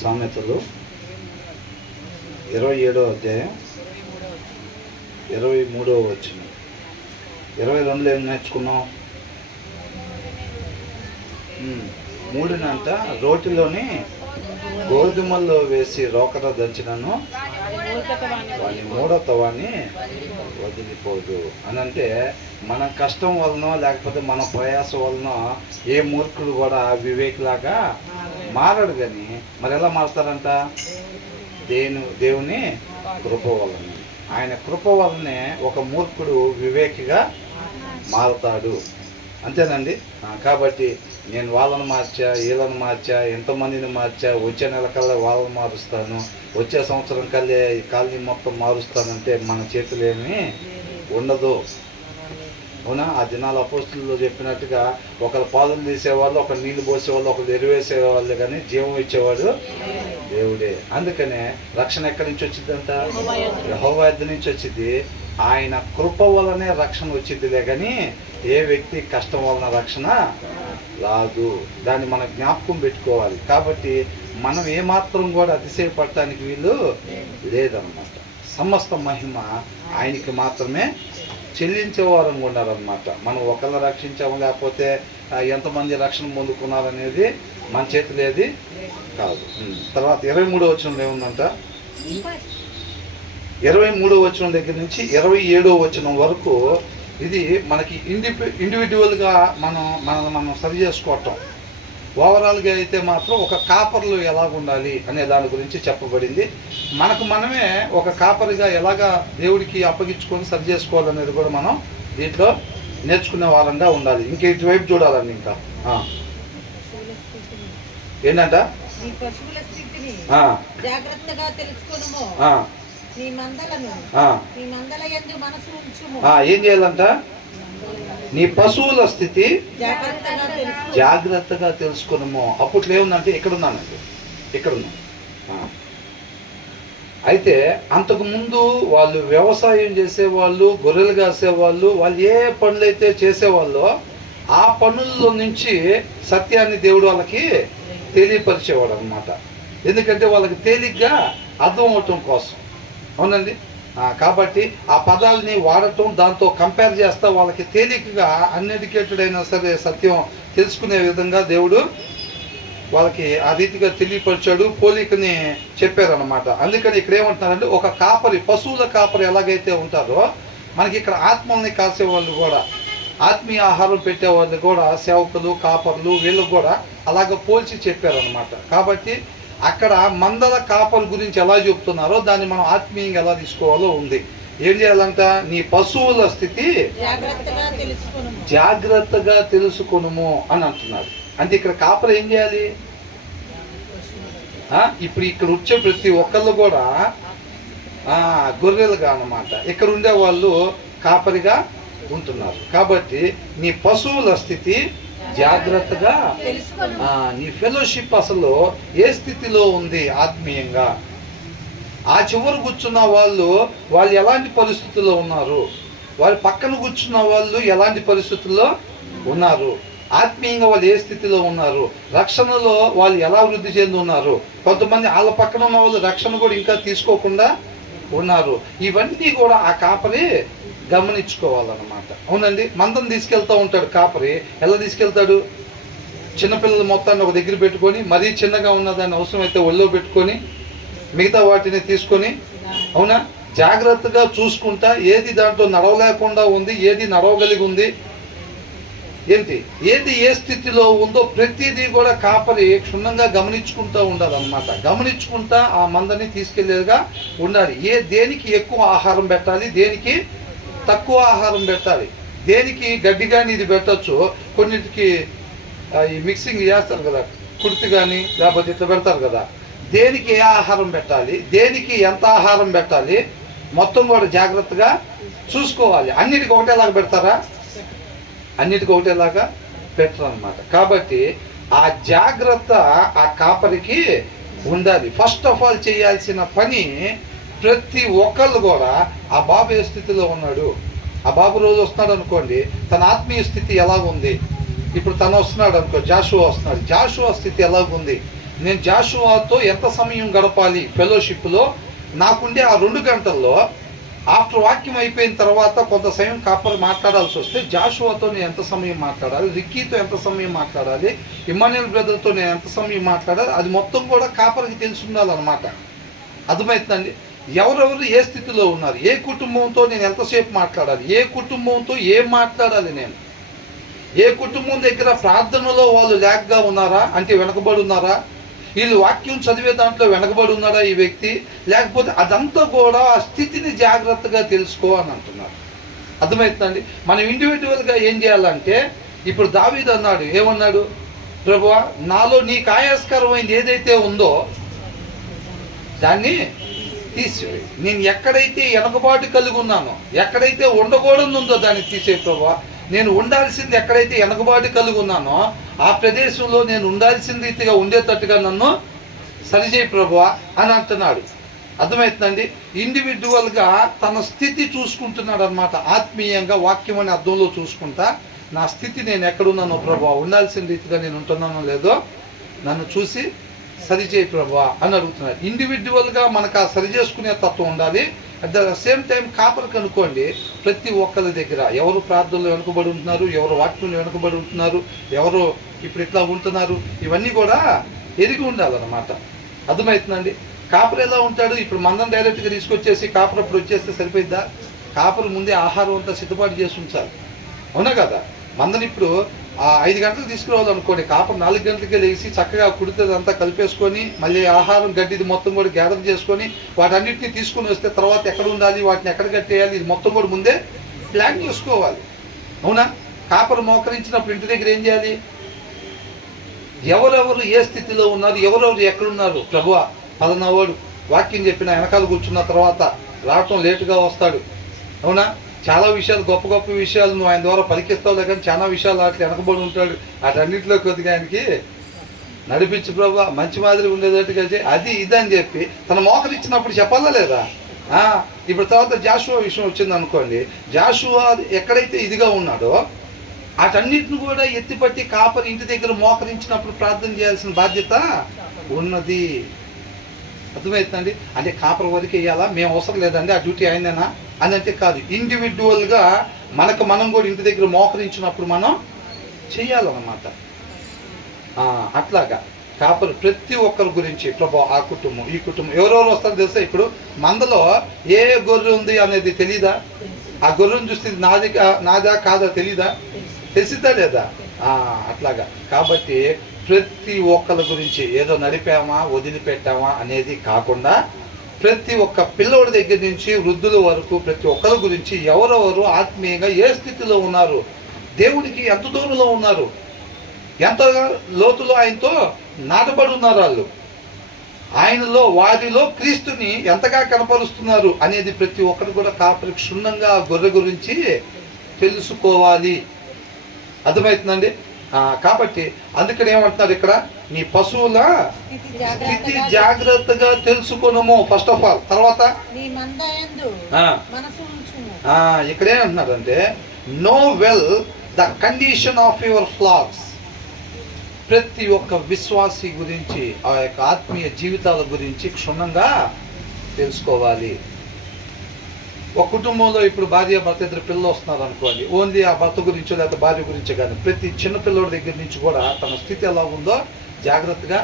సామెతలు 27వ అధ్యాయం 23వ వచనం. 22లో ఏం నేర్చుకున్నాం? మూడినంట రోటిలోని గోధుమల్లో వేసి రోకర దంచినను వాని మూఢత్వాన్ని వదిలిపోదు అని. అంటే మన కష్టం వలన లేకపోతే మన ప్రయాసం వలన ఏ మూర్ఖుడు కూడా వివేకిలాగా మారడు. కానీ మరి ఎలా మారుతారంట? దేవుని కృప వలన, ఆయన కృప వలనే ఒక మూర్ఖుడు వివేకిగా మారుతాడు. అంతేనండి. కాబట్టి నేను వాళ్ళని మార్చా, వీళ్ళని మార్చా, ఎంతమందిని మార్చా, వచ్చే నెల కల్లా వాళ్ళని మారుస్తాను, వచ్చే సంవత్సరం కల్లా ఈ కాలనీ మొత్తం మారుస్తానంటే మన చేతులు ఏమీ ఉండదు. అవునా? ఆ దినాల అపోస్తుల్లో చెప్పినట్టుగా ఒకరు పాదులు తీసేవాళ్ళు, ఒకరు నీళ్లు పోసేవాళ్ళు, ఒకరు ఎరువేసేవాళ్ళు, కానీ జీవం ఇచ్చేవాడు దేవుడే. అందుకనే రక్షణ ఎక్కడి నుంచి వచ్చిందంట? యెహోవా యొద్ద నుంచి వచ్చింది. ఆయన కృప వలనే రక్షణ వచ్చిద్దిలే, కానీ ఏ వ్యక్తి కష్టం వలన రక్షణ రాదు. దాన్ని మనం జ్ఞాపకం పెట్టుకోవాలి. కాబట్టి మనం ఏమాత్రం కూడా అతిశయపడటానికి వీలు లేదన్నమాట. సమస్త మహిమ ఆయనకి మాత్రమే చెల్లించేవారం ఉండాలన్నమాట. మనం ఒకరిని రక్షించాము, లేకపోతే ఎంతమంది రక్షణ పొందుకున్నారనేది మన చేతులు ఏది కాదు. తర్వాత 23వ వచనంలో ఏముందంట? 23వ వచనం దగ్గర నుంచి 27వ వచనం వరకు ఇది మనకి ఇండివిజువల్గా మనం సరి చేసుకోవటం. ఓవరాల్గా అయితే మాత్రం ఒక కాపర్లు ఎలాగ ఉండాలి అనే దాని గురించి చెప్పబడింది. మనకు మనమే ఒక కాపరిగా ఎలాగా దేవుడికి అప్పగించుకొని సరి చేసుకోవాలనేది కూడా మనం దీంట్లో నేర్చుకునే వారంగా ఉండాలి. ఇంక ఇటువైపు చూడాలండి. ఇంకా ఏంటంట? ఏం చేయాలంట? నీ పశువుల స్థితి జాగ్రత్తగా తెలుసుకున్నాము. అప్పట్లో ఏముందంటే ఇక్కడున్నానండి, ఇక్కడున్నాం. అయితే అంతకుముందు వాళ్ళు వ్యవసాయం చేసేవాళ్ళు, గొర్రెలు కాసేవాళ్ళు, వాళ్ళు ఏ పనులైతే చేసేవాళ్ళో ఆ పనుల్లో నుంచి సత్యాన్ని దేవుడు వాళ్ళకి తెలియపరిచేవాడు అనమాట. ఎందుకంటే వాళ్ళకి తేలిగ్గా అర్థం అవటం కోసం. అవునండి. కాబట్టి ఆ పదాలని వాడటం, దాంతో కంపేర్ చేస్తా వాళ్ళకి తేలికగా అన్ఎడ్యుకేటెడ్ అయినా సరే సత్యం తెలుసుకునే విధంగా దేవుడు వాళ్ళకి ఆ రీతిగా తెలియపరిచాడు, పోలికని చెప్పారనమాట. అందుకని ఇక్కడ ఏమంటున్నారంటే, ఒక కాపరి, పశువుల కాపరి ఎలాగైతే ఉంటారో మనకి ఇక్కడ ఆత్మల్ని కాసేవాళ్ళు కూడా, ఆత్మీయ ఆహారం పెట్టేవాళ్ళు కూడా, సేవకులు, కాపర్లు, వీళ్ళకు కూడా అలాగ పోల్చి చెప్పారనమాట. కాబట్టి అక్కడ మందల కాపర్ గురించి ఎలా చెప్తున్నారో దాన్ని మనం ఆత్మీయంగా ఎలా తీసుకోవాలో ఉంది. ఏం చేయాలంట? నీ పశువుల స్థితి జాగ్రత్తగా తెలుసుకొనుము అని అంటున్నారు. అంటే ఇక్కడ కాపర్ ఏం చేయాలి? ఇప్పుడు ఇక్కడ వచ్చే ప్రతి ఒక్కళ్ళు కూడా గొర్రెలుగా అన్నమాట. ఇక్కడ ఉండే వాళ్ళు కాపరిగా ఉంటున్నారు. కాబట్టి నీ పశువుల స్థితి జాగ్రత్తగా, నీ ఫెలోషిప్ అసలు ఏ స్థితిలో ఉంది ఆత్మీయంగా, ఆ చివరు కూర్చున్న వాళ్ళు ఎలాంటి పరిస్థితుల్లో ఉన్నారు, వాళ్ళ పక్కన కూర్చున్న వాళ్ళు ఎలాంటి పరిస్థితుల్లో ఉన్నారు, ఆత్మీయంగా వాళ్ళు ఏ స్థితిలో ఉన్నారు, రక్షణలో వాళ్ళు ఎలా వృద్ధి చెంది ఉన్నారు, కొంతమంది వాళ్ళ పక్కన ఉన్న వాళ్ళు రక్షణ కూడా ఇంకా తీసుకోకుండా ఉన్నారు. ఇవన్నీ కూడా ఆ కాపరి గమనించుకోవాలన్నమాట. అవునండి. మందం తీసుకెళ్తూ ఉంటాడు కాపరి. ఎలా తీసుకెళ్తాడు? చిన్నపిల్లల మొత్తాన్ని ఒక దగ్గర పెట్టుకొని, మరీ చిన్నగా ఉన్నదాన్ని అవసరమైతే ఒళ్ళో పెట్టుకొని, మిగతా వాటిని తీసుకొని, అవునా, జాగ్రత్తగా చూసుకుంటా ఏది దాంట్లో నడవలేకుండా ఉంది, ఏది నడవగలిగి ఉంది, ఏది ఏ స్థితిలో ఉందో ప్రతిదీ కూడా కాపరి క్షుణ్ణంగా గమనించుకుంటూ ఉండాలన్నమాట. గమనించుకుంటా ఆ మందని తీసుకెళ్లేదిగా ఉండాలి. దేనికి ఎక్కువ ఆహారం పెట్టాలి, దేనికి తక్కువ ఆహారం పెట్టాలి, దేనికి గడ్డి కానీ ఇది పెట్టచ్చు, కొన్నిటికి ఈ మిక్సింగ్ చేస్తారు కదా, కుర్తి కానీ లేకపోతే ఇట్లా పెడతారు కదా, దేనికి ఏ ఆహారం పెట్టాలి, దేనికి ఎంత ఆహారం పెట్టాలి, మొత్తం కూడా జాగ్రత్తగా చూసుకోవాలి. అన్నిటికీ ఒకటేలాగా పెడతారా? అన్నిటికీ ఒకటేలాగా పెట్టరు అన్నమాట. కాబట్టి ఆ జాగ్రత్త ఆ కాపరికి ఉండాలి. ఫస్ట్ ఆఫ్ ఆల్ చేయాల్సిన పని, ప్రతి ఒక్కళ్ళు కూడా ఆ బాబు ఏ స్థితిలో ఉన్నాడు, ఆ బాబు రోజు వస్తున్నాడు అనుకోండి, తన ఆత్మీయ స్థితి ఎలాగుంది, ఇప్పుడు తను వస్తున్నాడు అనుకో, జాషువా వస్తున్నాడు, జాషువా స్థితి ఎలాగుంది, నేను జాషువాతో ఎంత సమయం గడపాలి ఫెలోషిప్లో? నాకుండే ఆ 2 గంటల్లో ఆఫ్టర్ వాక్యం అయిపోయిన తర్వాత కొంత సమయం కాపరి మాట్లాడాల్సి వస్తే జాషువాతో నేను ఎంత సమయం మాట్లాడాలి, రిక్కీతో ఎంత సమయం మాట్లాడాలి, ఇమ్మాన్యుయల్ బ్రదర్తో నేను ఎంత సమయం మాట్లాడాలి, అది మొత్తం కూడా కాపరికి తెలిసి ఉండాలన్నమాట. అర్థమవుతుందండి? ఎవరెవరు ఏ స్థితిలో ఉన్నారు, ఏ కుటుంబంతో నేను ఎంతసేపు మాట్లాడాలి, ఏ కుటుంబంతో ఏం మాట్లాడాలి, నేను ఏ కుటుంబం దగ్గర ప్రార్థనలో వాళ్ళు లేకగా ఉన్నారా అంటే వెనకబడి ఉన్నారా, వీళ్ళు వాక్యం చదివే దాంట్లో వెనకబడి ఉన్నాడా ఈ వ్యక్తి, లేకపోతే అదంతా కూడా ఆ స్థితిని జాగ్రత్తగా తెలుసుకో అని అంటున్నారు. అర్థమవుతుందండి? మనం ఇండివిజువల్గా ఏం చేయాలంటే, ఇప్పుడు దావీదు అన్నాడు, ఏమన్నాడు? ప్రభువా, నాలో నీకు ఆయాస్కరమైంది ఏదైతే ఉందో దాన్ని తీసివేయి. నేను ఎక్కడైతే వెనకబాటు కలిగి ఉన్నానో, ఎక్కడైతే ఉండకూడదుందో దాన్ని తీసే ప్రభువా. నేను ఉండాల్సింది ఎక్కడైతే వెనకబాటు కలిగి ఉన్నానో ఆ ప్రదేశంలో నేను ఉండాల్సిన రీతిగా ఉండేటట్టుగా నన్ను సరిచేయి ప్రభువా అని అంటున్నాడు. అర్థమవుతుందండి? ఇండివిజువల్గా తన స్థితి చూసుకుంటున్నాడు అనమాట. ఆత్మీయంగా వాక్యం అనే అర్థంలో చూసుకుంటా నా స్థితి నేను ఎక్కడున్నానో ప్రభువా, ఉండాల్సిన రీతిగా నేను ఉంటున్నానో లేదో నన్ను చూసి సరిచేయి ప్రభువా అని అడుగుతున్నాడు. ఇండివిజువల్గా మనకు ఆ సరి చేసుకునే తత్వం ఉండాలి. అట్ ద సేమ్ టైం కాపరికి అనుకోండి, ప్రతి ఒక్కరి దగ్గర ఎవరు ప్రార్థనలో వెనుకబడి ఉంటున్నారు, ఎవరు వాక్యంలో వెనుకబడి ఉంటున్నారు, ఎవరు ఇప్పుడు ఇట్లా ఉంటున్నారు, ఇవన్నీ కూడా ఎరిగి ఉండాలన్నమాట. అర్థమవుతుందండి? కాపరు ఎలా ఉంటాడు? ఇప్పుడు మందం డైరెక్ట్గా తీసుకొచ్చేసి కాపరు అప్పుడు వచ్చేస్తే సరిపోయిద్దా? కాపరు ముందే ఆహారం అంతా సిద్ధపాటు చేసి ఉంచాలి. అవునా కదా? మందని ఇప్పుడు 5 గంటలకు తీసుకురావాలనుకోండి, కాపరు 4 గంటలకే లేచి చక్కగా కుడితేదంతా కలిపేసుకొని మళ్ళీ ఆహారం గడ్డిది మొత్తం కూడా గ్యాదర్ చేసుకొని వాటన్నిటిని తీసుకుని వస్తే తర్వాత ఎక్కడ ఉండాలి, వాటిని ఎక్కడ కట్టేయాలి, ఇది మొత్తం కూడా ముందే ప్లాన్ చేసుకోవాలి. అవునా? కాపరు మోకరించినప్పుడు ఇంటి దగ్గర ఏం చేయాలి? ఎవరెవరు ఏ స్థితిలో ఉన్నారు, ఎవరెవరు ఎక్కడున్నారు, ప్రభువా పలానావాడు వాక్యం చెప్పిన వెనకాల కూర్చున్న తర్వాత రావటం లేటుగా వస్తాడు. అవునా? చాలా విషయాలు, గొప్ప గొప్ప విషయాలు నువ్వు ఆయన ద్వారా పలికిస్తావులే, కానీ చాలా విషయాలు అట్లా వెనకబడి ఉంటాడు. వాటన్నింటిలో కొద్దిగా ఆయనకి నడిపించు ప్రభా, మంచి మాదిరి ఉండేటట్టుగా అది ఇది అని చెప్పి తన మోకరిచ్చినప్పుడు చెప్పాలా లేదా? ఇప్పుడు తర్వాత జాషువా విషయం వచ్చింది అనుకోండి. జాషువా ఎక్కడైతే ఇదిగా ఉన్నాడో వాటన్నిటిని కూడా ఎత్తిపట్టి కాపరి ఇంటి దగ్గర మోకరించినప్పుడు ప్రార్థన చేయాల్సిన బాధ్యత ఉన్నది. అర్థమవుతుందండి? అంటే కాపర్ వరకు వేయాలా, మేము అవసరం లేదండి, ఆ డ్యూటీ అయిందేనా అని అంటే కాదు. ఇండివిజువల్గా మనం కూడా ఇంటి దగ్గర మోకరించినప్పుడు మనం చెయ్యాలన్నమాట. అట్లాగా కాపరు ప్రతి ఒక్కరి గురించి ప్రభు ఆ కుటుంబం ఈ కుటుంబం ఎవరెవరు వస్తారో తెలుసా? ఇప్పుడు మందలో ఏ గొర్రె ఉంది అనేది తెలీదా? ఆ గొర్రెను చూస్తే నాదా కాదా తెలీదా? తెలిసిద్దా లేదా? అట్లాగా. కాబట్టి ప్రతి ఒక్కరి గురించి ఏదో నడిపామా వదిలిపెట్టామా అనేది కాకుండా ప్రతి ఒక్క పిల్లోడి దగ్గర నుంచి వృద్ధుల వరకు ప్రతి ఒక్కరి గురించి ఎవరెవరు ఆత్మీయంగా ఏ స్థితిలో ఉన్నారు, దేవుడికి ఎంత దూరంలో ఉన్నారు, ఎంత లోతులో ఆయనతో నాటబడి ఉన్నారు, వాళ్ళు ఆయనలో వారిలో క్రీస్తుని ఎంతగా కనపరుస్తున్నారు అనేది ప్రతి ఒక్కరు కూడా కాపరి క్షుణ్ణంగా గొర్రె గురించి తెలుసుకోవాలి. అర్థమవుతుందండి? కాబట్టి అందుకని ఏమంటున్నారు ఇక్కడ, నీ పశువుల స్థితి జాగ్రత్తగా తెలుసుకునము ఫస్ట్ ఆఫ్ ఆల్. తర్వాత ఇక్కడ ఏమంటున్నారు అంటే, know well the condition of your flocks. ప్రతి ఒక్క విశ్వాసి గురించి ఆ యొక్క ఆత్మీయ జీవితాల గురించి క్షుణ్ణంగా తెలుసుకోవాలి. ఒక కుటుంబంలో ఇప్పుడు భార్య భర్త ఇద్దరు పిల్లలు వస్తున్నారు అనుకోండి, ఓన్లీ ఆ భర్త గురించో లేకపోతే భార్య గురించో కానీ ప్రతి చిన్న పిల్లోడి దగ్గర నుంచి కూడా తన స్థితి ఎలా ఉందో జాగ్రత్తగా,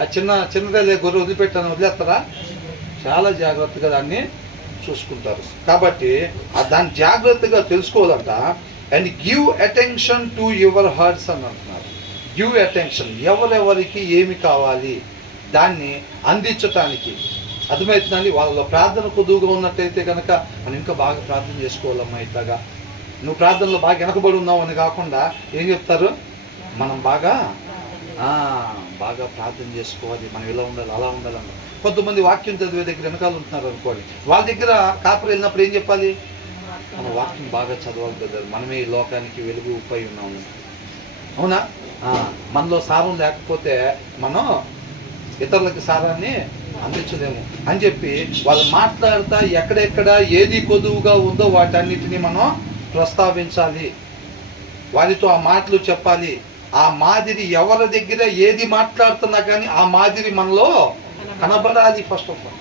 ఆ చిన్నదే గొర్రె వదిలిపెట్టాను వదిలేస్తారా, చాలా జాగ్రత్తగా దాన్ని చూసుకుంటారు. కాబట్టి దాన్ని జాగ్రత్తగా తెలుసుకోవాలంట. And give attention to your hearts అని అంటున్నారు. గివ్ అటెన్షన్, ఎవరెవరికి ఏమి కావాలి దాన్ని అందించటానికి. అర్థమవుతుందండి? వాళ్ళలో ప్రార్థన కొద్దుగా ఉన్నట్టయితే కనుక మనం ఇంకా బాగా ప్రార్థన చేసుకోవాలమ్మా, ఇట్లాగా నువ్వు ప్రార్థనలో బాగా వెనకబడి ఉన్నావు అని కాకుండా ఏం చెప్తారు, మనం బాగా ప్రార్థన చేసుకోవాలి, మనం ఇలా ఉండాలి అలా ఉండాలన్న. కొంతమంది వాక్యం చదివే దగ్గర వెనకాల ఉంటున్నారు అనుకోండి, వాళ్ళ దగ్గర కాపరి వెళ్ళినప్పుడు ఏం చెప్పాలి, మన వాక్యం బాగా చదవాలి కదా, మనమే ఈ లోకానికి వెలుగు ఉప్పై ఉన్నాము. అవునా? మనలో సారం లేకపోతే మనం ఇతరులకి సారాన్ని అందించలేము అని చెప్పి వాళ్ళు మాట్లాడుతా ఎక్కడెక్కడ ఏది కొదువుగా ఉందో వాటన్నిటిని మనం ప్రస్తావించాలి, వారితో ఆ మాటలు చెప్పాలి. ఆ మాదిరి ఎవరి దగ్గర ఏది మాట్లాడుతున్నా కానీ ఆ మాదిరి మనలో కనబడాలి ఫస్ట్ ఆఫ్ ఆల్.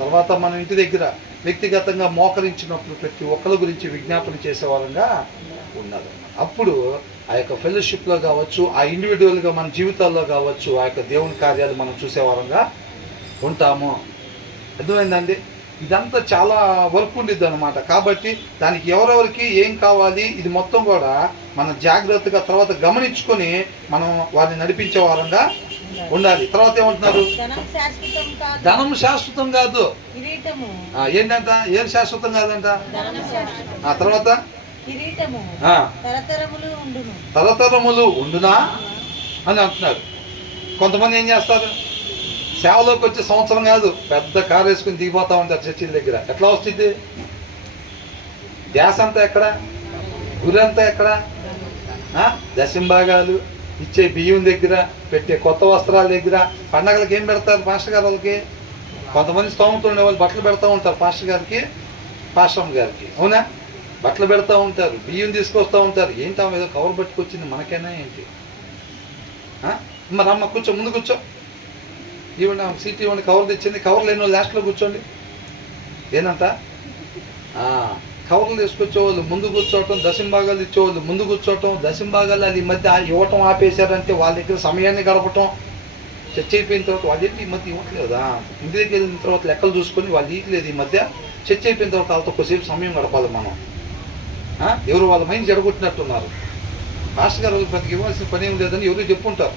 తర్వాత మన ఇంటి దగ్గర వ్యక్తిగతంగా మోకరించినప్పుడు ప్రతి ఒక్కరి గురించి విజ్ఞాపన చేసేవారంగా ఉండాలి. అప్పుడు ఆ యొక్క ఫెలోషిప్లో కావచ్చు, ఆ ఇండివిజువల్గా మన జీవితాల్లో కావచ్చు, ఆ యొక్క దేవుని కార్యాలు మనం చూసేవారంగా ఉంటాము. అర్థమైందండి? ఇదంతా చాలా వర్క్ ఉండిద్ది అనమాట. కాబట్టి దానికి ఎవరెవరికి ఏం కావాలి ఇది మొత్తం కూడా మనం జాగ్రత్తగా తర్వాత గమనించుకొని మనం వారిని నడిపించే వారంగా ఉండాలి. తర్వాత ఏమంటున్నారు? ధనం శాశ్వతం కాదు. ఏంటంట? ఏం శాశ్వతం కాదంట? ఆ తర్వాత తరతరములు ఉండునా అని అంటున్నారు. కొంతమంది ఏం చేస్తారు? సేవలోకి వచ్చే సంవత్సరం కాదు, పెద్ద కారు వేసుకుని దిగిపోతా ఉంటారు చర్చిల దగ్గర. ఎట్లా వస్తుంది? ధ్యాస అంతా ఎక్కడ? గురి అంతా ఎక్కడ? దశంభాగాలు ఇచ్చే బియ్యం దగ్గర, పెట్టే కొత్త వస్త్రాల దగ్గర. పండగలకి ఏం పెడతారు పాస్టర్ గారు వాళ్ళకి? కొంతమంది స్తోమత ఉండే వాళ్ళు బట్టలు పెడతా ఉంటారు పాస్టర్ గారికి, పాస్టర్ గారికి. అవునా? బట్టలు పెడతా ఉంటారు, బియ్యం తీసుకొస్తూ ఉంటారు. ఏంటో ఏదో కవర్ పట్టుకొచ్చింది మనకైనా ఏంటి? మరి అమ్మ కూర్చో, ముందు కూర్చో, ఇవ్వండి సీట్ ఇవ్వండి, కవర్ తెచ్చింది. కవర్ లేని వాళ్ళు లాస్ట్లో కూర్చోండి. ఏంటంట? కవర్లు తీసుకొచ్చేవాళ్ళు ముందు కూర్చోవటం, దశంభాగాలు ఇచ్చేవాళ్ళు ముందు కూర్చోవటం. దశంభాగాలు అది ఈ మధ్య ఇవ్వటం ఆపేశారంటే వాళ్ళ దగ్గర సమయాన్ని గడపటం. చర్చ అయిపోయిన తర్వాత వాళ్ళు ఏంటి ఈ మధ్య ఇవ్వట్లేదా? ఇంటి దగ్గర వెళ్ళిన తర్వాత లెక్కలు చూసుకొని వాళ్ళు ఇవ్వట్లేదు ఈ మధ్య. చర్చ అయిపోయిన తర్వాత వాళ్ళతో కొద్దిసేపు సమయం గడపాలి మనం. ఎవరు వాళ్ళ మైండ్ జడగొట్టినట్టున్నారు. పాస్టర్ గారు వాళ్ళకి పెద్దకి ఇవ్వాల్సిన పని ఏం లేదని ఎవరు చెప్పుంటారు.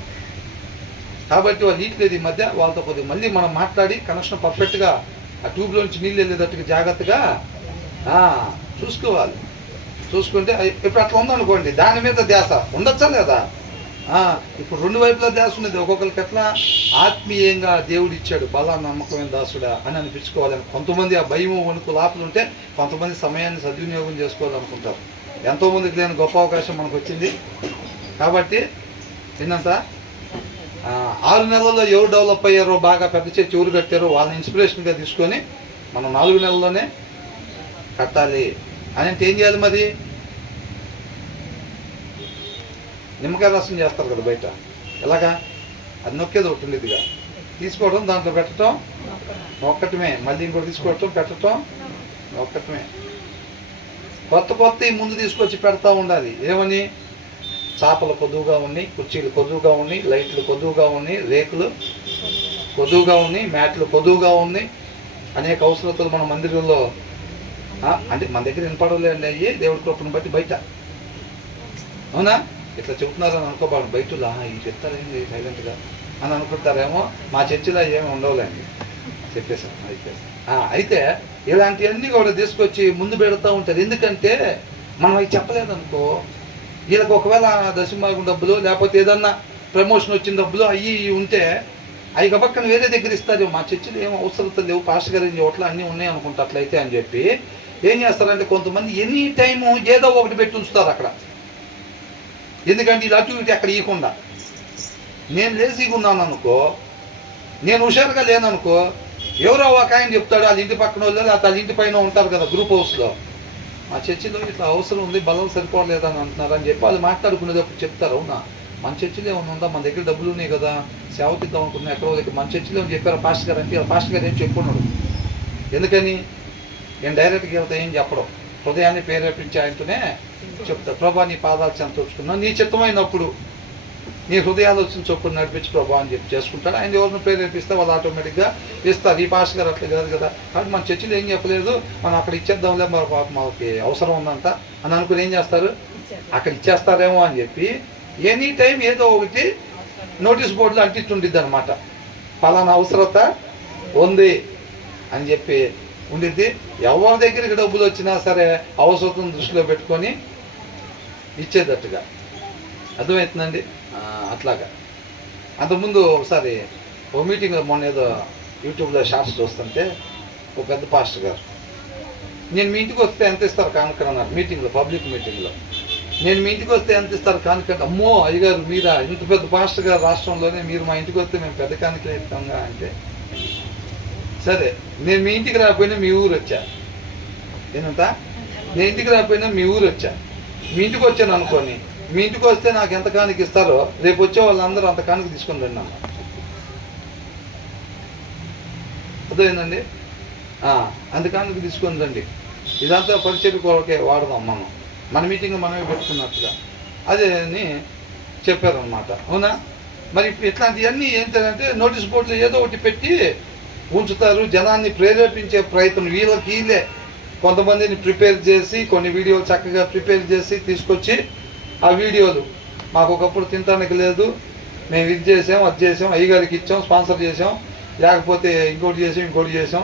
కాబట్టి వాళ్ళు ఇవ్వట్లేదు ఈ మధ్య. వాళ్ళతో కొద్దిగా మళ్ళీ మనం మాట్లాడి కనెక్షన్ పర్ఫెక్ట్గా ఆ ట్యూబ్లోంచి నీళ్ళు వెళ్ళేటట్టుగా జాగ్రత్తగా చూసుకోవాలి. చూసుకుంటే ఇప్పుడు అట్లా ఉందనుకోండి, దాని మీద ధ్యాస ఉండొచ్చా లేదా? ఇప్పుడు రెండు వైపులా ధ్యాస ఉన్నది. ఒక్కొక్కరికి ఎట్లా ఆత్మీయంగా దేవుడు ఇచ్చాడు బలా నమ్మకమైన దాసుడా అని అనిపించుకోవాలని. కొంతమంది ఆ భయము వణుకు లోపల ఉంటే, కొంతమంది సమయాన్ని సద్వినియోగం చేసుకోవాలనుకుంటారు. ఎంతోమందికి లేని గొప్ప అవకాశం మనకు వచ్చింది. కాబట్టి ఏంటంత 6 నెలల్లో ఎవరు డెవలప్ అయ్యారో, బాగా పెద్ద చర్చి ఎవరు కట్టారో వాళ్ళని ఇన్స్పిరేషన్గా తీసుకొని మనం 4 నెలల్లోనే కట్టాలి అని అంటే ఏం చేయాలి మరి? నిమ్మకాయ రసం చేస్తారు కదా బయట, ఎలాగా? అది నొక్కేది ఒకటి ఉండేదిగా, తీసుకోవడం, దాంట్లో పెట్టడం, నొక్కటమే, మళ్ళీ ఇంకోటి తీసుకోవటం, పెట్టడం, నొక్కటమే. కొత్త ముందు తీసుకొచ్చి పెడతా ఉండాలి. ఏమని? చేపలు కొద్దువుగా ఉన్నాయి, కుర్చీలు కొద్దువుగా ఉన్నాయి, లైట్లు కొద్దువుగా ఉన్నాయి, రేకులు కొద్దువుగా ఉన్నాయి, మ్యాట్లు కొద్దువుగా ఉన్నాయి. అనేక అవసరతలు మన మందిరంలో అంటే మన దగ్గర వినపడలేండి అయ్యి దేవుడి కృపను బట్టి బయట. అవునా? ఇట్లా చెబుతున్నారని అనుకోబాడు. బయటలో ఇది చెప్తారేంటి సైలెంట్గా అని అనుకుంటారేమో. మా చర్చిలో ఏమి ఉండవులేండి చెప్పేసాం. అయితే ఇలాంటివన్నీ కూడా తీసుకొచ్చి ముందు పెడతా ఉంటారు. ఎందుకంటే మనం అవి చెప్పలేదనుకో, వీళ్ళకి ఒకవేళ దశంభాగం డబ్బులు లేకపోతే ఏదన్నా ప్రమోషన్ వచ్చిన డబ్బులు అవి ఉంటే అవి గబక్కన వేరే దగ్గర ఇస్తారు. మా చర్చిలో ఏం అవసరం లేవు, పాస్టర్ గారి చోట్ల అన్నీ ఉన్నాయి అనుకుంటా అట్లయితే అని చెప్పి ఏం చేస్తారంటే కొంతమంది ఎనీ టైము ఏదో ఒకటి పెట్టి ఉంచుతారు అక్కడ. ఎందుకంటే ఇలా అటు ఇటు అక్కడ ఇవ్వకుండా. నేను లేజీగా ఉన్నాను అనుకో, నేను హుషారుగా లేననుకో, ఎవరో ఒక ఆయన చెప్తాడు వాళ్ళ ఇంటి పక్కన వాళ్ళు లేకపోతే వాళ్ళ ఇంటి పైన ఉంటారు కదా గ్రూప్ హౌస్లో, మా చర్చిలో ఇట్లా అవసరం ఉంది, బలం సరిపోలేదని అంటున్నారు అని చెప్పి వాళ్ళు మాట్లాడుకునేటప్పుడు చెప్తారు. అవునా? మన చర్చిలో ఏమైనా ఉందా? మన దగ్గర డబ్బులు ఉన్నాయి కదా, సేవకి ఇద్దాం అనుకున్నా ఎక్కడో దగ్గర మన చర్చిలో అని చెప్పారు పాస్టర్ గారు అంటే. పాస్టర్ గారు ఏం చెప్పుకున్నాడు? ఎందుకని? నేను డైరెక్ట్గా వెళ్తే ఏం చెప్పడం, హృదయాన్ని ప్రేరేపించి ఆయనతోనే చెప్తాడు. ప్రభా నీ పాదాలు చెంతొచ్చుకున్నాను, నీ చిత్తమైనప్పుడు నీ హృదయాలు వచ్చిన చొప్పున నడిపించి ప్రభా అని చెప్పి చేసుకుంటాడు. ఆయన ఎవరిని ప్రేరేపిస్తే వాళ్ళు ఆటోమేటిక్గా ఇస్తారు. ఈ పాస్టర్ గారు అట్లా కాదు కదా, కాబట్టి మన చర్చిలో ఏం చెప్పలేదు, మనం అక్కడ ఇచ్చేద్దాంలే, మరి పాప మనకి అవసరం ఉందంట అని అనుకుని ఏం చేస్తారు, అక్కడ ఇచ్చేస్తారేమో అని చెప్పి ఎనీ టైం ఏదో ఒకటి నోటీస్ బోర్డులో అంటించుండిద్ది అనమాట. పలానా అవసరత ఉంది అని చెప్పి ఉండిద్ది. ఎవరి దగ్గరికి డబ్బులు వచ్చినా సరే అవసరం దృష్టిలో పెట్టుకొని ఇచ్చేటట్టుగా. అర్థమవుతుందండి? అట్లాగా. అంతకుముందు ఒకసారి ఓ మీటింగ్లో మొన్న ఏదో యూట్యూబ్లో షార్ట్స్ చూస్తుంటే ఒక పెద్ద పాస్టర్ గారు, నేను మీ ఇంటికి వస్తే ఎంత ఇస్తారు కానుక అన్నారు మీటింగ్లో, పబ్లిక్ మీటింగ్లో. నేను మీ ఇంటికి వస్తే ఎంత ఇస్తారు కానుక? అమ్మో అయ్యగారు మీరా, ఇంత పెద్ద పాస్టర్ గారు రాష్ట్రంలోనే మీరు మా ఇంటికి వస్తే మేము పెద్ద కానుకలు ఇస్తాంగా అంటే, సరే నేను మీ ఇంటికి రాకపోయినా మీ ఊరు వచ్చా. ఏంటంట? నేను ఇంటికి రాకపోయినా మీ ఊరు వచ్చా, మీ ఇంటికి వచ్చాను అనుకోని మీ ఇంటికి వస్తే నాకు ఎంత కానుక ఇస్తారో రేపు వచ్చే వాళ్ళందరూ అంత కానుక తీసుకొని రండి అన్న. అర్థమైందండి? అంత కానుక తీసుకొని రండి. ఇదంతా పరిచయ కొరకే వాడదాం మనం, మన మీటింగ్ మనమే పెట్టుకున్నట్టుగా అదే అని చెప్పారనమాట. అవునా? మరి ఇట్లాంటివన్నీ ఏంటంటే నోటీస్ బోర్డులో ఏదో ఒకటి పెట్టి ఉంచుతారు, జనాన్ని ప్రేరేపించే ప్రయత్నం వీళ్ళే కొంతమందిని ప్రిపేర్ చేసి కొన్ని వీడియోలు చక్కగా ప్రిపేర్ చేసి తీసుకొచ్చి ఆ వీడియోలు మాకు ఒకప్పుడు తినడానికి లేదు, మేము ఇది చేసాం అది చేసాం, అయ్యగారికి ఇచ్చాం, స్పాన్సర్ చేసాం, లేకపోతే ఇంకోటి చేసాం,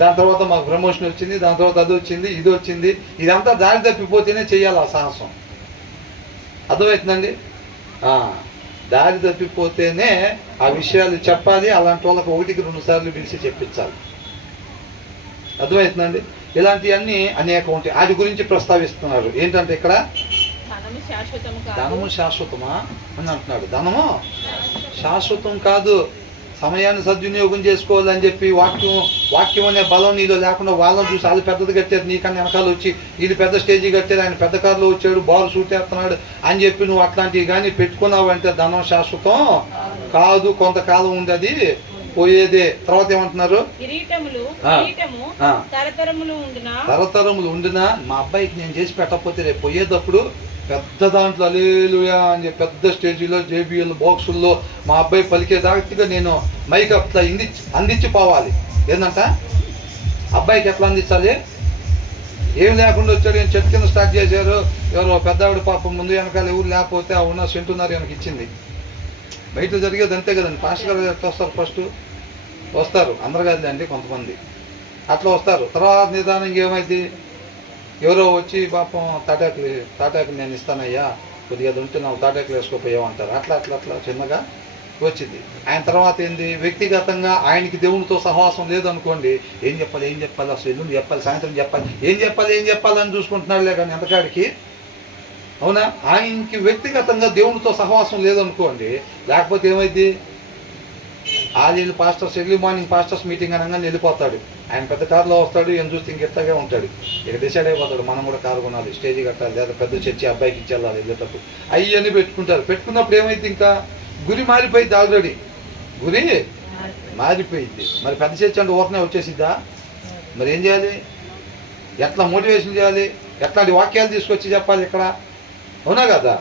దాని తర్వాత మాకు ప్రమోషన్ వచ్చింది, దాని తర్వాత అది వచ్చింది, ఇది వచ్చింది, ఇదంతా దారి తప్పిపోతేనే చేయాలి ఆ సాహసం. అర్థమవుతుందండి? దారి తప్పిపోతేనే ఆ విషయాలు చెప్పాలి, అలాంటి వాళ్ళకి 1-2 సార్లు పిలిచి చెప్పించాలి. అర్థమవుతుందండి? ఇలాంటివన్నీ అనేక ఉంటాయి. వాటి గురించి ప్రస్తావిస్తున్నారు. ఏంటంటే ఇక్కడ ధనము శాశ్వతమా అని అంటున్నాడు. ధనము శాశ్వతం కాదు, సమయాన్ని సద్వినియోగం చేసుకోవాలని చెప్పి వాక్యం అనే బలం నీలో లేకుండా వాళ్ళని చూసి వాళ్ళు పెద్దది కట్టారు, నీకన్నా వెనకాల వచ్చి వీళ్ళు పెద్ద స్టేజీ కట్టారు, ఆయన పెద్ద కారులో వచ్చాడు, బాల్ షూట్ చేస్తున్నాడు అని చెప్పి నువ్వు అట్లాంటివి కానీ పెట్టుకున్నావు అంటే ధనం శాశ్వతం కాదు, కొంతకాలం ఉండదు, పోయేదే. తర్వాత ఏమంటున్నారు? తరతరములు ఉండినా మా అబ్బాయికి నేను చేసి పెట్టకపోతే రేపు పోయేటప్పుడు పెద్ద దాంట్లో హల్లెలూయా అని చెప్పి పెద్ద స్టేజీలో జేబీఎల్ బాక్సుల్లో మా అబ్బాయి పలికేదాకా నేను మైక్ అట్లా అందించి పోవాలి. ఏంటంట అబ్బాయికి ఎట్లా అందించాలి? ఏం లేకుండా వచ్చాడు, ఏం చెట్టు కింద స్టార్ట్ చేశారు, ఎవరో పెద్దవాడి పాపం ముందు వెనకాల ఎవరు లేకపోతే ఆ ఉన్న సెంటున్నర వెనక ఇచ్చింది. బయట జరిగేది అంతే కదండి. పాస్టర్ గారు ఎట్లా వస్తారు? ఫస్ట్ వస్తారు, అందరు కాదులేండి, కొంతమంది అట్లా వస్తారు. తర్వాత నిదానంగా ఏమైంది, ఎవరో వచ్చి పాపం తాటాకులు నేను ఇస్తానయ్యా, కొద్దిగా అది ఉంటే నాకు తాటాకులు వేసుకోపోయావు అంటారు. అట్లా చిన్నగా వచ్చింది. ఆయన తర్వాత ఏంది, వ్యక్తిగతంగా ఆయనకి దేవునితో సహవాసం లేదనుకోండి, ఏం చెప్పాలి అసలు ఎల్లుండి చెప్పాలి, సాయంత్రం చెప్పాలి, ఏం చెప్పాలి అని చూసుకుంటున్నాడులే కానీ ఎంతకాడికి. అవునా? ఆయనకి వ్యక్తిగతంగా దేవునితో సహవాసం లేదనుకోండి, లేకపోతే ఏమైంది, ఆలీలు pastors early morning pastors meeting అనగానే వెళ్ళిపోతాడు. ఆయన పెద్ద కారులో వస్తాడు, ఏం చూస్తే ఇంకెత్తగా ఉంటాడు. ఇక డిసైడ్ అయిపోతాడు, మనం కూడా కారు కొనాలి, స్టేజీ కట్టాలి, లేదా పెద్ద చర్చి అబ్బాయికి ఇచ్చేయాలి వెళ్ళేటప్పుడు, అవన్నీ పెట్టుకుంటారు. పెట్టుకున్నప్పుడు ఏమైంది, ఇంకా గురి మారిపోయింది, ఆల్రెడీ గురి మారిపోయింది. మరి పెద్ద చర్చి అంటే ఓపెనే వచ్చేసిద్దా? మరి ఏం చేయాలి? ఎట్లా మోటివేషన్ చేయాలి? ఎట్లాంటి వాక్యాలు తీసుకొచ్చి చెప్పాలి ఇక్కడ? అవునా కదా?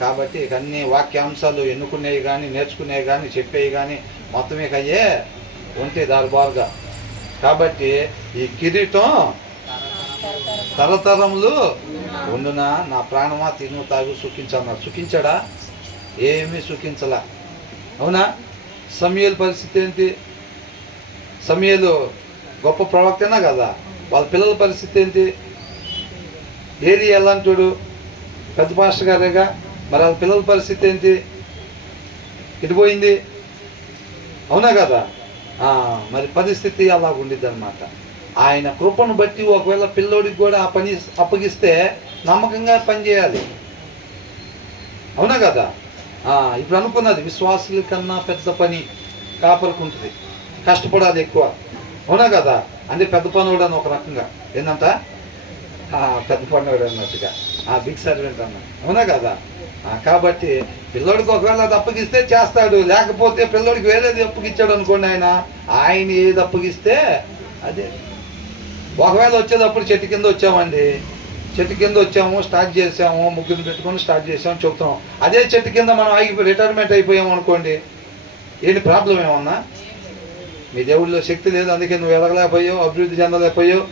కాబట్టి ఇక అన్ని వాక్యాంశాలు ఎన్నుకునేవి కానీ, నేర్చుకునేవి కానీ, చెప్పేవి కానీ మొత్తం ఇక అయ్యే ఉంటే దారుబారుగా. కాబట్టి ఈ కిరీటం తరతరములు ఉండునా, నా ప్రాణమా తిను తాగు సుఖించన్నాడు. సుఖించాడా? ఏమీ సుఖించలా. అవునా? సమూయేలు పరిస్థితి ఏంటి? సమూయేలు గొప్ప ప్రవక్తనా కదా, వాళ్ళ పిల్లల పరిస్థితి ఏంటి? ఏది ఎలాంటాడు? పెద్ద పాస్టర్ గారేగా, మరి వాళ్ళ పిల్లల పరిస్థితి ఏంటి? ఇటుపోయింది. అవునా కదా? మరి పరిస్థితి అలా ఉండిద్ది అనమాట. ఆయన కృపను బట్టి ఒకవేళ పిల్లోడికి కూడా ఆ పని అప్పగిస్తే నమ్మకంగా పనిచేయాలి. అవునా కదా? ఇప్పుడు అనుకున్నది విశ్వాసుల కన్నా పెద్ద పని కాపరుకుంటుంది, కష్టపడాలి ఎక్కువ. అవునా కదా? అంటే పెద్ద పనుడు అని ఒక రకంగా ఏంటంట, పెద్ద పనుడు అన్నట్టుగా బిగ్ సర్వెంట్ అన్న. అవునా కదా? కాబట్టి పిల్లోడికి ఒకవేళ అది అప్పగిస్తే చేస్తాడు, లేకపోతే పిల్లోడికి వేరేది అప్పగిచ్చాడు అనుకోండి, ఆయన ఏది అప్పగిస్తే అదే. ఒకవేళ వచ్చేటప్పుడు చెట్టు కింద వచ్చాము, స్టార్ట్ చేసాము, ముగ్గురిని పెట్టుకొని స్టార్ట్ చేసాము, చెప్తాం. అదే చెట్టు కింద మనం రిటైర్మెంట్ అయిపోయాము అనుకోండి, ఏంటి ప్రాబ్లం ఏమన్నా? మీ దేవుడిలో శక్తి లేదు, అందుకే నువ్వు ఎదగలేకపోయావు, అభివృద్ధి చెందలేకపోయావు.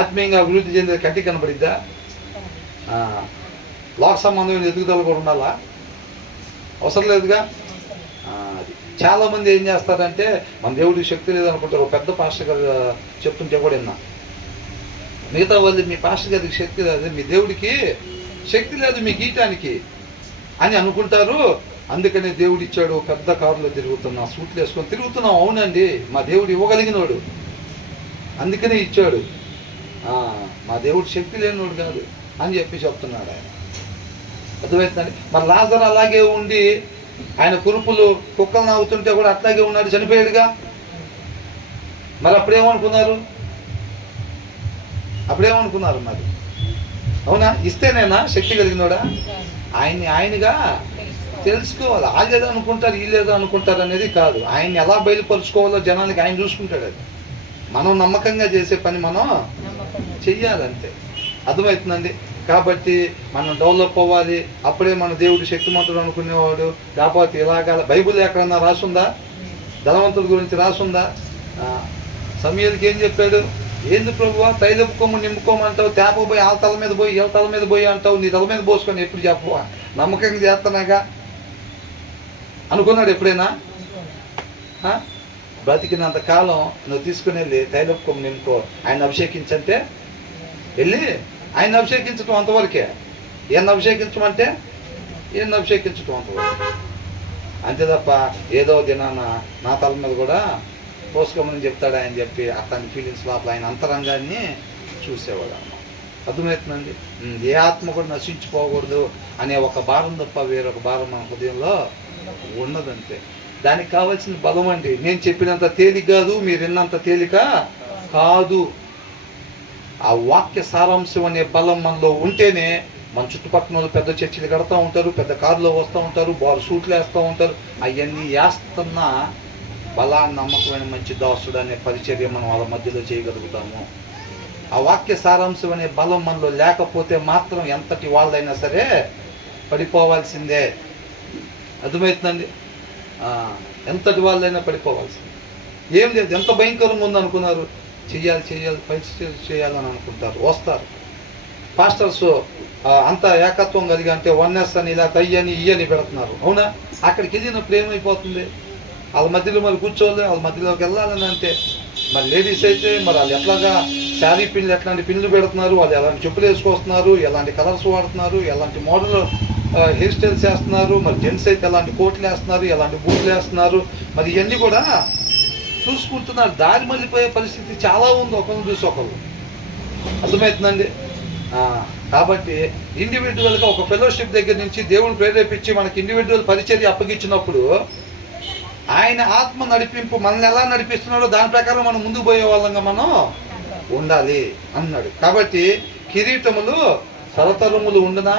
ఆత్మీయంగా అభివృద్ధి చెందేది కంటికి కనబడిద్దా? లోక సంబంధమైన ఎదుగుదల కూడా ఉండాలా? అవసరం లేదుగా. అది చాలామంది ఏం చేస్తారంటే, మన దేవుడికి శక్తి లేదనుకుంటారు. ఒక పెద్ద పాస్టర్ గారు చెప్తుంటే కూడా విన్నా, మిగతా వాళ్ళు మీ పాస్టర్ గారికి శక్తి లేదు, మీ దేవుడికి శక్తి లేదు మీకు గీయటానికి అని అనుకుంటారు. అందుకనే దేవుడు ఇచ్చాడు, పెద్ద కారులో తిరుగుతున్నా, సూట్లు వేసుకొని తిరుగుతున్నాం. అవునండి, మా దేవుడు ఇవ్వగలిగినోడు, అందుకనే ఇచ్చాడు. మా దేవుడు శక్తి లేనివాడు కాదు అని చెప్పి చెప్తున్నాడు ఆయన. అర్థమవుతుందండి? మరి లాజరు అలాగే ఉండి ఆయన కురుపులు కుక్కలు నాగుతుంటే కూడా అట్లాగే ఉన్నాడు, చనిపోయాడుగా. మరి అప్పుడేమనుకున్నారు మరి అవునా? ఇస్తేనేనా శక్తి కలిగినోడా? ఆయన్ని ఆయనగా తెలుసుకోవాలి. వాళ్ళేదో అనుకుంటారు, వీళ్ళేదో అనుకుంటారు అనేది కాదు. ఆయన్ని ఎలా బయలుపరుచుకోవాలో జనానికి ఆయన చూసుకుంటాడు. అది మనం నమ్మకంగా చేసే పని మనం చెయ్యాలంతే. అర్థమవుతుందండి? కాబట్టి మనం డెవలప్ అవ్వాలి. అప్పుడే మన దేవుడు శక్తిమంతుడు అనుకునేవాడు. లేకపోతే ఇలాగా బైబిల్ ఎక్కడన్నా రాసుందా? ధనవంతుల గురించి రాసుందా? సమూయేలుకి ఏం చెప్పాడు? ఏంది ప్రభువా తైలపు కొమ్ము నింపుకోమంటావు, తేప పోయి వాళ్ళ తల మీద పోయి వీళ్ళ తల మీద పోయి అంటావు, నీ తల మీద పోసుకొని ఎప్పుడు చెప్పవా? నమ్మకంగా చేస్తున్నాగా అనుకున్నాడు ఎప్పుడైనా? బ్రతికినంత కాలం నువ్వు తీసుకుని వెళ్ళి తైలపు కొమ్ము నింపుకో, ఆయన అభిషేకించంటే వెళ్ళి ఆయన అభిషేకించడం అంతవరకే. ఈయన అభిషేకించమంటే ఈయన అభిషేకించడం అంతవరకు. అంతే తప్ప ఏదో దినాన నా తల మీద కూడా పోసుకోమని చెప్తాడు ఆయన చెప్పి అతని ఫీలింగ్స్ లోపల ఆయన అంతరంగాన్ని చూసేవాడు అన్నమాట. అర్థమవుతుందండి? ఏ ఆత్మ కూడా నశించిపోకూడదు అనే ఒక భారం తప్ప వేరొక భారం మన హృదయంలో ఉన్నదంతే. దానికి కావాల్సిన బలం అండి. నేను చెప్పినంత తేలిక కాదు, మీరు విన్నంత తేలిక కాదు. ఆ వాక్య సారాంశం అనే బలం మనలో ఉంటేనే మన చుట్టుపక్కల వాళ్ళు పెద్ద చర్చిలు కడతా ఉంటారు, పెద్ద కారులో వస్తూ ఉంటారు, బారు సూట్లు వేస్తూ ఉంటారు. అవన్నీ వేస్తున్న బలాన్ని నమ్మకమైన మంచి దాసుడు అనే పరిచర్య మనం వాళ్ళ మధ్యలో చేయగలుగుతాము. ఆ వాక్య సారాంశం అనే బలం మనలో లేకపోతే మాత్రం ఎంతటి వాళ్ళైనా సరే పడిపోవాల్సిందే. అర్థమవుతుందండి? ఎంతటి వాళ్ళైనా పడిపోవాల్సిందే. ఏం లేదు, ఎంత భయంకరంగా ఉందనుకున్నారు, చెయ్యాలి చెయ్యాలి పరిచర్య చేయాలని అనుకుంటారు, వస్తారు. పాస్టర్స్ అంతా ఏకత్వం కలిగి అంటే వన్నెస్ అని ఇలా తయ్యని ఇయ్యని పెడుతున్నారు. అవునా? అక్కడికి వెళ్ళినప్పుడు ఏమైపోతుంది? వాళ్ళ మధ్యలో మరి కూర్చోవాలి, వాళ్ళ మధ్యలోకి వెళ్ళాలని అంటే మరి లేడీస్ అయితే మరి వాళ్ళు ఎట్లాగా శారీ పిన్లు ఎట్లాంటి పిన్లు పెడుతున్నారు, వాళ్ళు ఎలాంటి చెప్పులు వేసుకొస్తున్నారు, ఎలాంటి కలర్స్ వాడుతున్నారు, ఎలాంటి మోడల్ హెయిర్ స్టైల్స్ వేస్తున్నారు, మరి జెంట్స్ అయితే ఎలాంటి కోట్లు వేస్తున్నారు, ఎలాంటి బూట్లు వేస్తున్నారు, మరి ఇవన్నీ కూడా చూసుకుంటున్నారు. దారి మళ్ళీపోయే పరిస్థితి చాలా ఉంది ఒకరిని చూసి ఒకరు. అర్థమవుతుందండి? కాబట్టి ఇండివిజువల్గా ఒక ఫెలోషిప్ దగ్గర నుంచి దేవుడు ప్రేరేపించి మనకి ఇండివిజువల్ పరిచర్య అప్పగించినప్పుడు ఆయన ఆత్మ నడిపింపు మనల్ని ఎలా నడిపిస్తున్నాడో దాని ప్రకారం మనం ముందుకు పోయే వాళ్ళంగా మనం ఉండాలి అన్నాడు. కాబట్టి కిరీటములు తరతరములు ఉండునా,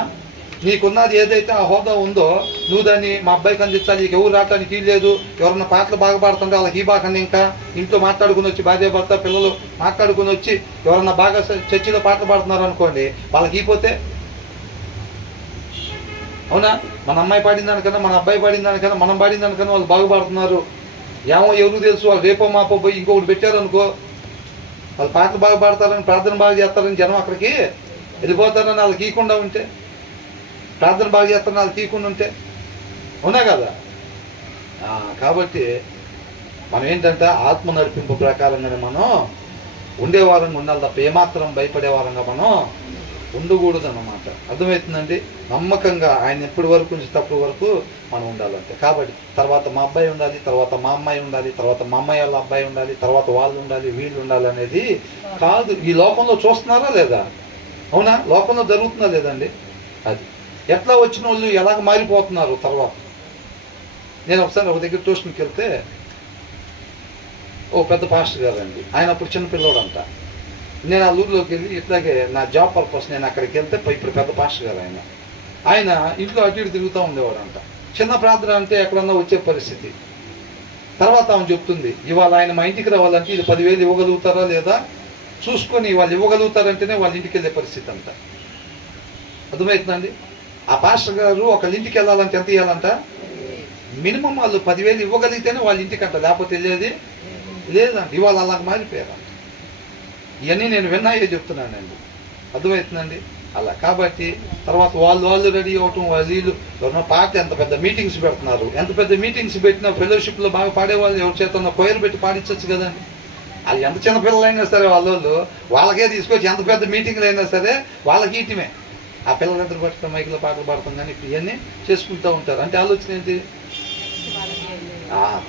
నీకున్నది ఏదైతే ఆ హోదా ఉందో నువ్వు దాన్ని మా అబ్బాయికి అందించాలి, నీకు ఎవరు రావటానికి లేదు. ఎవరన్నా పాటలు బాగా పాడుతుంటే వాళ్ళకి ఈ బాగా ఇంకా ఇంట్లో మాట్లాడుకుని వచ్చి భార్య భర్త పిల్లలు మాట్లాడుకుని వచ్చి ఎవరన్నా బాగా చర్చిలో పాటలు పాడుతున్నారు అనుకోండి, వాళ్ళకి ఈపోతే అవునా? మన అమ్మాయి పాడిన దానికన్నా మన అబ్బాయి పాడిన దానికన్నా మనం పాడిన దానికన్నా వాళ్ళు బాగుపడుతున్నారు. ఏమో ఎవరు తెలుసు, వాళ్ళు రేపో మాపో పోయి ఇంకొకటి పెట్టారనుకో, వాళ్ళు పాటలు బాగా పాడతారని ప్రార్థన బాగా చేస్తారని జనం అక్కడికి వెళ్ళిపోతారని వాళ్ళకి ఈకుండా ఉంటే, ప్రార్థన బాగా చేస్తారని వాళ్ళకి ఈకుండా ఉంటే అవునా కదా? కాబట్టి మనం ఏంటంటే ఆత్మ నడిపింపు ప్రకారంగానే మనం ఉండేవారంగా ఉండాలి తప్ప ఏమాత్రం భయపడే వారంగా మనం ఉండకూడదు అన్నమాట. అర్థమవుతుందండి? నమ్మకంగా ఆయన ఎప్పటి వరకు ఉంచేటప్పటి వరకు మనం ఉండాలంటే. కాబట్టి తర్వాత మా అబ్బాయి ఉండాలి, తర్వాత మా అమ్మాయి ఉండాలి, తర్వాత మా అమ్మాయి వాళ్ళ అబ్బాయి ఉండాలి, తర్వాత వాళ్ళు ఉండాలి, వీళ్ళు ఉండాలి అనేది కాదు. ఈ లోకంలో చూస్తున్నారా లేదా? అవునా? లోకంలో జరుగుతుందా లేదండి? అది ఎట్లా వచ్చిన వాళ్ళు ఎలాగ మారిపోతున్నారు తర్వాత. నేను ఒకసారి ఒక దగ్గర ట్యూషన్కి వెళ్తే ఓ పెద్ద పాస్టర్ గారండి, ఆయన అప్పుడు చిన్నపిల్లోడు అంట. నేను ఆ ఊర్లోకి వెళ్ళి ఇట్లాగే నా జాబ్ పర్పస్ నేను అక్కడికి వెళ్తే ఇప్పుడు పెద్ద పాస్టర్ గారు ఆయన ఇంట్లో అటు ఇటు తిరుగుతూ ఉండేవాడు అంట. చిన్న ప్రార్థన అంటే ఎక్కడన్నా వచ్చే పరిస్థితి. తర్వాత ఆమె చెప్తుంది, ఇవాళ ఆయన మా ఇంటికి రావాలంటే ఇది 10,000 ఇవ్వగలుగుతారా లేదా చూసుకొని వాళ్ళు ఇవ్వగలుగుతారంటేనే వాళ్ళ ఇంటికి వెళ్ళే పరిస్థితి అంట. అర్థమవుతుందండి? ఆ పాస్టర్ గారు ఒకళ్ళ ఇంటికి వెళ్ళాలంటే ఎంత ఇవ్వాలంట? మినిమం వాళ్ళు 10,000 ఇవ్వగలిగితేనే వాళ్ళ ఇంటికి అంట, లేకపోతే వెళ్ళేది లేదండి. ఇవాళ అలాగ మారిపోయారంట. ఇవన్నీ నేను విన్నాయే చెప్తున్నానండి. అర్థమవుతుందండి? అలా కాబట్టి తర్వాత వాళ్ళు రెడీ అవ్వటం, వాళ్ళు ఎవరన్నా పార్టీ ఎంత పెద్ద మీటింగ్స్ పెడుతున్నారు. ఎంత పెద్ద మీటింగ్స్ పెట్టినా ఫెలోషిప్లో బాగా పాడేవాళ్ళు ఎవరి చేత కొయ్యలు పెట్టి పాడించవచ్చు కదండి. వాళ్ళు ఎంత చిన్న పిల్లలైనా సరే వాళ్ళకే తీసుకొచ్చి ఎంత పెద్ద మీటింగ్లు అయినా సరే వాళ్ళకి ఇటమే ఆ పిల్లలందరూ పట్టుకుని మైకులో పాటలు పాడతాం కానీ ఇప్పుడు ఇవన్నీ చేసుకుంటూ ఉంటారు. అంటే ఆలోచన ఏంటి?